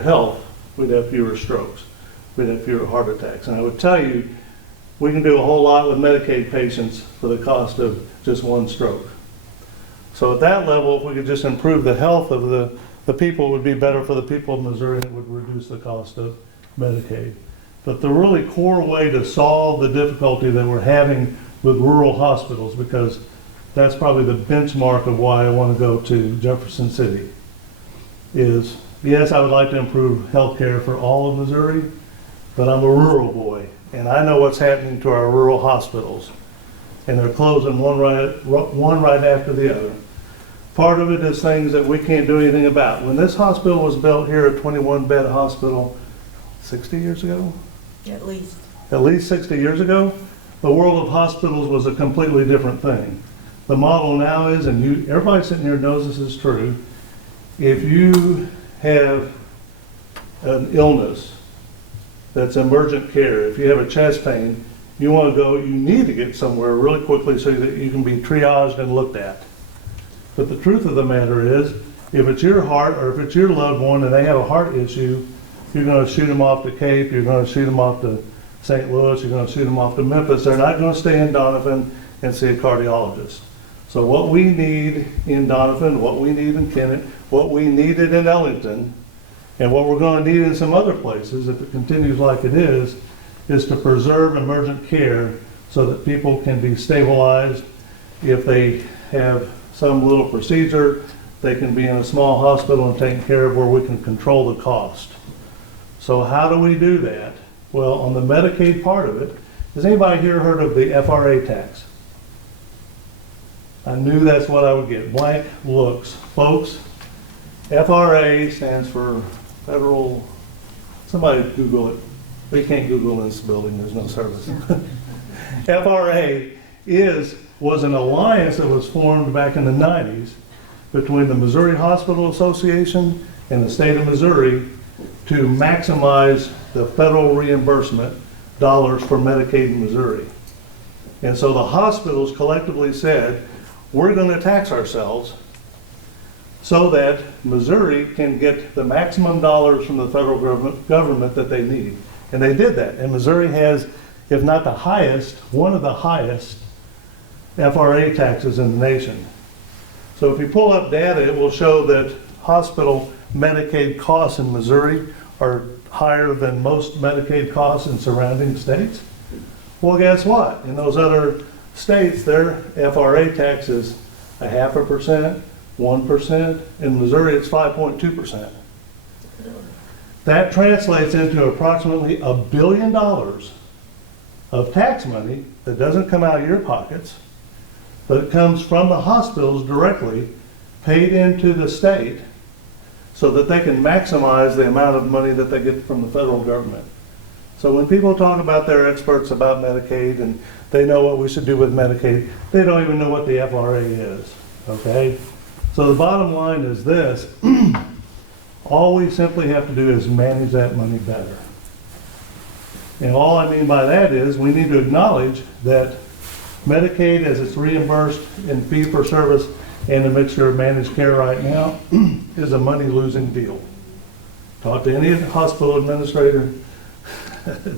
health, we'd have fewer strokes, we'd have fewer heart attacks. And I would tell you, we can do a whole lot with Medicaid patients for the cost of just one stroke. So at that level, if we could just improve the health of the people, it would be better for the people of Missouri, and it would reduce the cost of Medicaid. But the really core way to solve the difficulty that we're having with rural hospitals, because that's probably the benchmark of why I want to go to Jefferson City, is yes, I would like to improve health care for all of Missouri, but I'm a rural boy, and I know what's happening to our rural hospitals. and they're closing one right after the other. Part of it is things that we can't do anything about. When this hospital was built here, a 21-bed hospital, 60 years ago? At least. At least 60 years ago, the world of hospitals was a completely different thing. The model now is, and everybody sitting here knows this is true, if you have an illness that's emergent care, if you have a chest pain, you want to go, you need to get somewhere really quickly so that you can be triaged and looked at. But the truth of the matter is, if it's your heart or if it's your loved one and they have a heart issue, you're going to shoot them off to Cape, you're going to shoot them off to St. Louis, you're going to shoot them off to Memphis. They're not going to stay in Donovan and see a cardiologist. So what we need in Donovan, what we need in Kennett, what we needed in Ellington, and what we're going to need in some other places, if it continues like it is to preserve emergent care so that people can be stabilized. If they have some little procedure, they can be in a small hospital and taken care of where we can control the cost. So how do we do that? Well, on the Medicaid part of it, has anybody here heard of the FRA tax? I knew that's what I would get. Blank looks. Folks, FRA stands for Federal, somebody Google it. We can't Google in this building, there's no service. FRA was an alliance that was formed back in the 90s between the Missouri Hospital Association and the state of Missouri to maximize the federal reimbursement dollars for Medicaid in Missouri. And so the hospitals collectively said, we're going to tax ourselves so that Missouri can get the maximum dollars from the federal government that they need. And they did that. And Missouri has, if not the highest, one of the highest FRA taxes in the nation. So if you pull up data, it will show that hospital Medicaid costs in Missouri are higher than most Medicaid costs in surrounding states. Well, guess what? In those other states, their FRA tax is 0.5%, 1%. In Missouri, it's 5.2%. That translates into approximately $1 billion of tax money that doesn't come out of your pockets, but it comes from the hospitals directly, paid into the state, so that they can maximize the amount of money that they get from the federal government. So when people talk about their experts about Medicaid and they know what we should do with Medicaid, they don't even know what the FRA is, okay? So the bottom line is this, all we simply have to do is manage that money better. And all I mean by that is we need to acknowledge that Medicaid, as it's reimbursed in fee-for-service and a mixture of managed care right now, is a money-losing deal. Talk to any hospital administrator,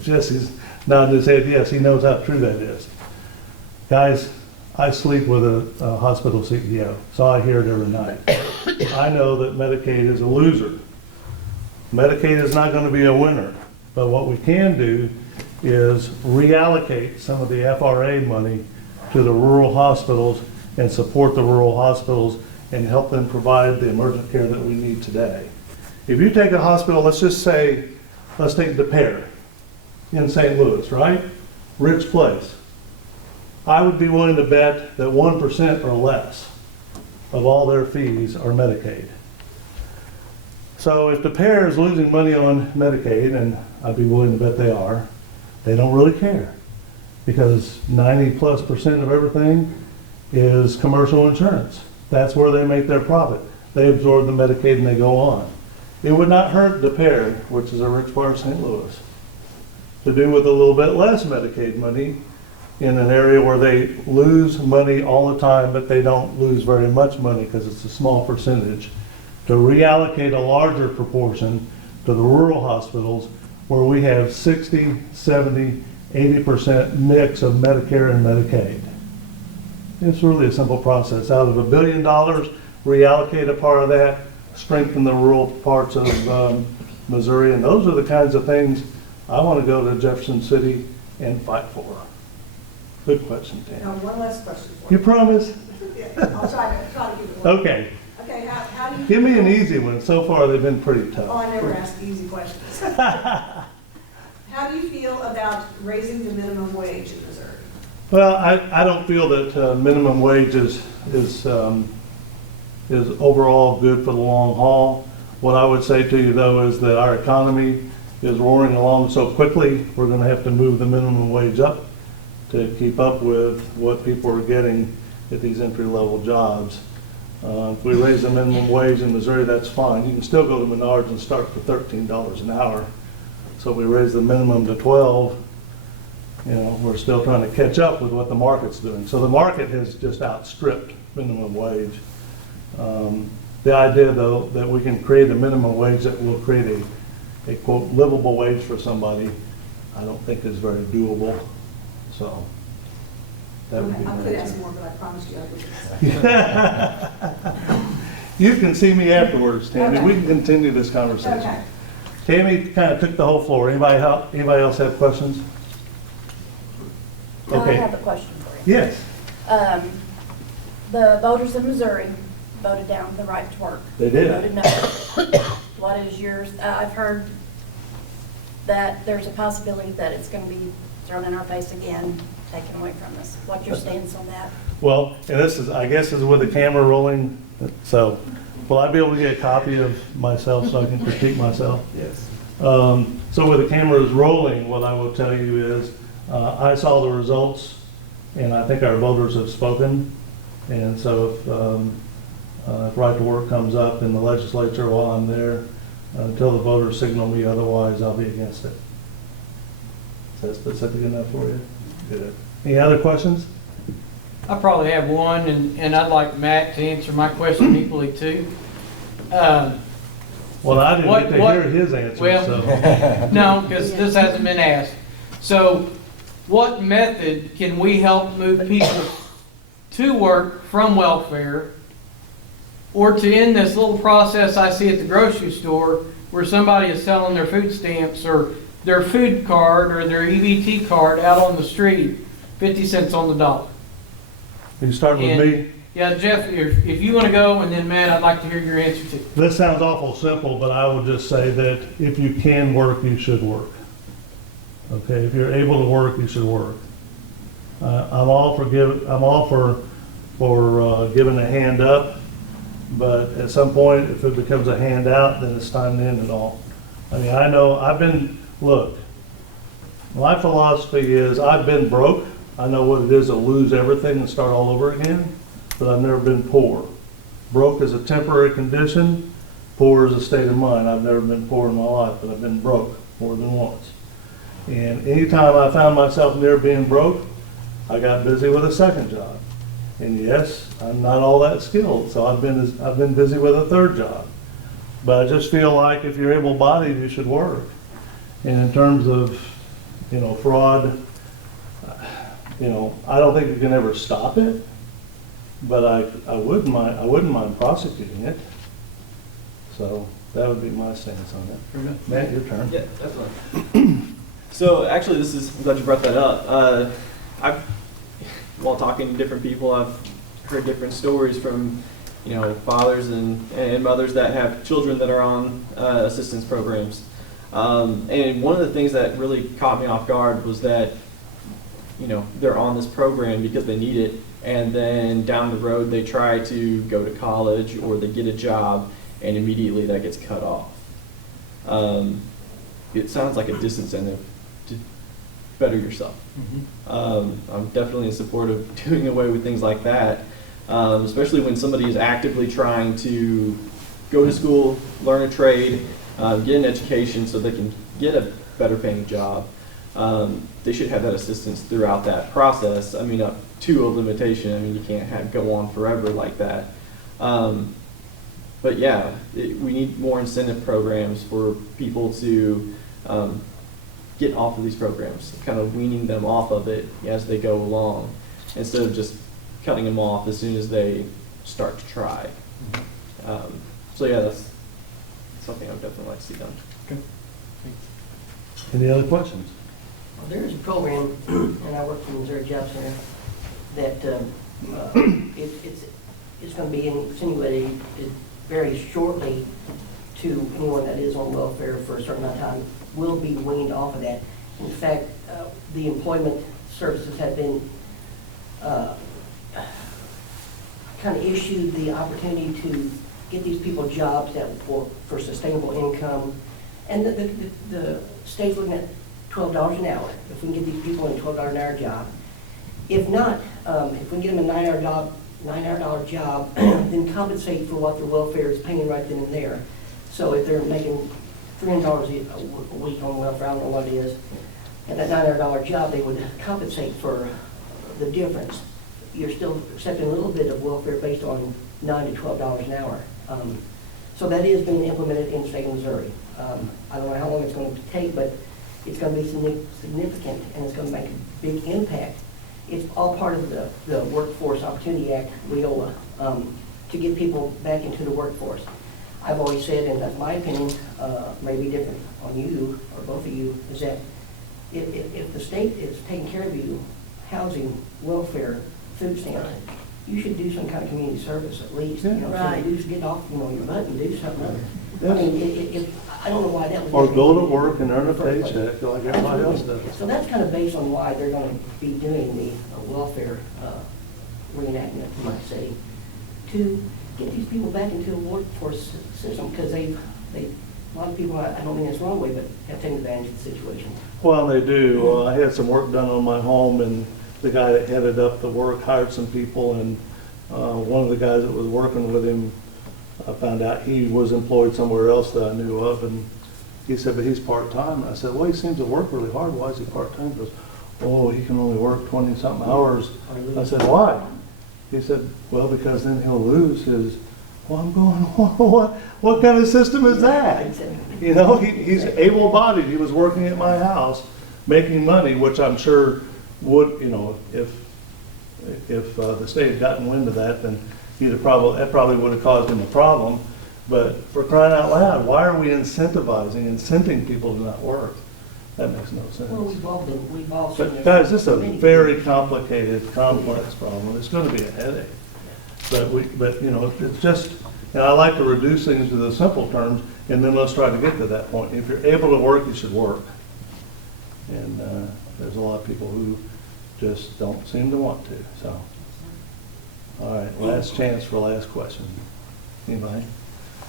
Jesse's nodding his head, yes, he knows how true that is. Guys, I sleep with a hospital CEO, so I hear it every night. I know that Medicaid is a loser. Medicaid is not going to be a winner, but what we can do is reallocate some of the FRA money to the rural hospitals and support the rural hospitals and help them provide the emergent care that we need today. If you take a hospital, let's just say, let's take DePere in St. Louis, right? Rich place. I would be willing to bet that 1% or less of all their fees are Medicaid. So if DePere is losing money on Medicaid, and I'd be willing to bet they are, they don't really care, because 90+% of everything is commercial insurance. That's where they make their profit. They absorb the Medicaid and they go on. It would not hurt DePere, which is a rich part of St. Louis, to do with a little bit less Medicaid money in an area where they lose money all the time, but they don't lose very much money because it's a small percentage, to reallocate a larger proportion to the rural hospitals where we have 60, 70, 80% mix of Medicare and Medicaid. It's really a simple process. Out of $1 billion, reallocate a part of that, strengthen the rural parts of Missouri, and those are the kinds of things I want to go to Jefferson City and fight for. Good question, Dan. Now, one last question for You promise? Yeah, I'll try to give it one. Okay. Okay, how do you... Give me an easy one. So far, they've been pretty tough. Oh, I never ask easy questions. How do you feel about raising the minimum wage in Missouri? Well, I don't feel that minimum wage is overall good for the long haul. What I would say to you, though, is that our economy is roaring along so quickly, we're going to have to move the minimum wage up to keep up with what people are getting at these entry-level jobs. If we raise the minimum wage in Missouri, that's fine. You can still go to Menards and start for $13 an hour. So if we raise the minimum to 12, you know, we're still trying to catch up with what the market's doing. So the market has just outstripped minimum wage. The idea, though, that we can create a minimum wage that will create a quote, livable wage for somebody, I don't think is very doable. So that would be I my could answer. ask more, but I promised you I wouldn't. You can see me afterwards, Tammy. Okay. We can continue this conversation. Okay. Tammy kind of took the whole floor. Anybody else have questions? I Okay. have a question for you. Yes, The voters in Missouri voted down the right to work. they did. Voted no. What is yours? I've heard that there's a possibility that it's going to be thrown in our face again, taken away from us. What's your stance on that? Well, and this is, I guess, is with the camera rolling. So, will I be able to get a copy of myself so I can critique myself? Yes. So with the cameras rolling, what I will tell you is, I saw the results, and I think our voters have spoken. And so if right to work comes up in the legislature while I'm there, until the voters signal me otherwise, I'll be against it. Is that specific enough for you? Good. Any other questions? I probably have one, and I'd like Matt to answer my question equally too. Well, I didn't What- get to what- hear his answer, well, so. No, because this hasn't been asked. So what method can we help move people to work from welfare, or to end this little process I see at the grocery store where somebody is selling their food stamps or their food card or their EBT card out on the street, 50 cents on the dollar? You starting with And- me? Yeah, Jeff, if you want to go, and then Matt, I'd like to hear your answer too. This sounds awful simple, but I will just say that if you can work, you should work. Okay, if you're able to work, you should work. I'm all for giving a hand up, but at some point, if it becomes a handout, then it's time to end it all. I mean, look, my philosophy is I've been broke. I know what it is to lose everything and start all over again, but I've never been poor. Broke is a temporary condition, poor is a state of mind. I've never been poor in my life, but I've been broke more than once. And anytime I found myself near being broke, I got busy with a second job. And yes, I'm not all that skilled, so I've been busy with a third job. But I just feel like if you're able-bodied, you should work. And in terms of, fraud, I don't think you can ever stop it, but I wouldn't mind prosecuting it. So that would be my stance on it. Matt, your turn. Yeah, that's fine. So actually, I'm glad you brought that up. While talking to different people, I've heard different stories from, fathers and mothers that have children that are on assistance programs. And one of the things that really caught me off guard was that, they're on this program because they need it, and then down the road they try to go to college or they get a job, and immediately that gets cut off. It sounds like a disincentive to better yourself. I'm definitely in support of doing away with things like that, especially when somebody is actively trying to go to school, learn a trade, get an education so they can get a better paying job. They should have that assistance throughout that process. I mean, up to a limitation. I mean, you can't go on forever like that. But yeah, we need more incentive programs for people to get off of these programs, kind of weaning them off of it as they go along, instead of just cutting them off as soon as they start to try. So yeah, that's something I would definitely like to see done. Okay. Any other questions? Well, there is a program, and I work for the Missouri Job Center, that it's going to be insinuated very shortly to anyone that is on welfare for a certain amount of time will be weaned off of that. In fact, the employment services have been kind of issued the opportunity to get these people jobs that for sustainable income. And the state's looking at $12 an hour, if we can get these people in a $12 an hour job. If not, if we can get them a $9 job, then compensate for what their welfare is paying right then and there. So if they're making $300 a week on welfare, I don't know what it is, at that $900 job, they would compensate for the difference. You're still accepting a little bit of welfare based on $9 to $12 an hour. So that is being implemented in the state of Missouri. I don't know how long it's going to take, but it's going to be significant, and it's going to make a big impact. It's all part of the Workforce Opportunity Act, WIOA, to get people back into the workforce. I've always said, and that's my opinion, maybe different on you, or both of you, is that if the state is taking care of you, housing, welfare, food stamps, you should do some kind of community service at least. You know, Right. so get off, you know, your butt and do something other. I mean, I don't know why that was. Or go to work and earn a paycheck like everybody else does. So that's kind of based on why they're going to be doing the welfare reenactment, you might say, to get these people back into the workforce system, because a lot of people, I don't mean this wrong way, but have taken advantage of the situation. Well, they do. I had some work done on my home, and the guy that headed up the work hired some people, and one of the guys that was working with him, I found out he was employed somewhere else that I knew of, and he said, but he's part-time. I said, well, he seems to work really hard. Why is he part-time? He goes, oh, he can only work 20-something hours. I said, why? He said, well, because then he'll lose his, well, I'm going, what kind of system is that? You know, he's able-bodied. He was working at my house, making money, which I'm sure would, you know, if the state had gotten wind of that, then that probably would have caused him a problem. But for crying out loud, why are we incenting people to not work? That makes no sense. Well, we've all seen But this. guys, this is a very complicated, complex problem. It's going to be a headache. But you know, it's just, and I like to reduce things to the simple terms, and then let's try to get to that point. If you're able to work, you should work. And there's a lot of people who just don't seem to want to. So, all right, last chance for last question. Anybody?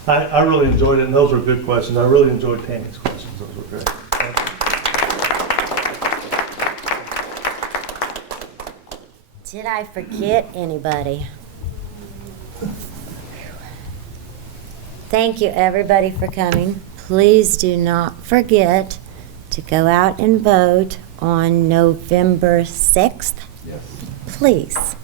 I really enjoyed it, and those were good questions. I really enjoyed Tammy's questions. Those were great. Did I forget anybody? Thank you, everybody, for coming. Please do not forget to go out and vote on November 6th. Yes. Please.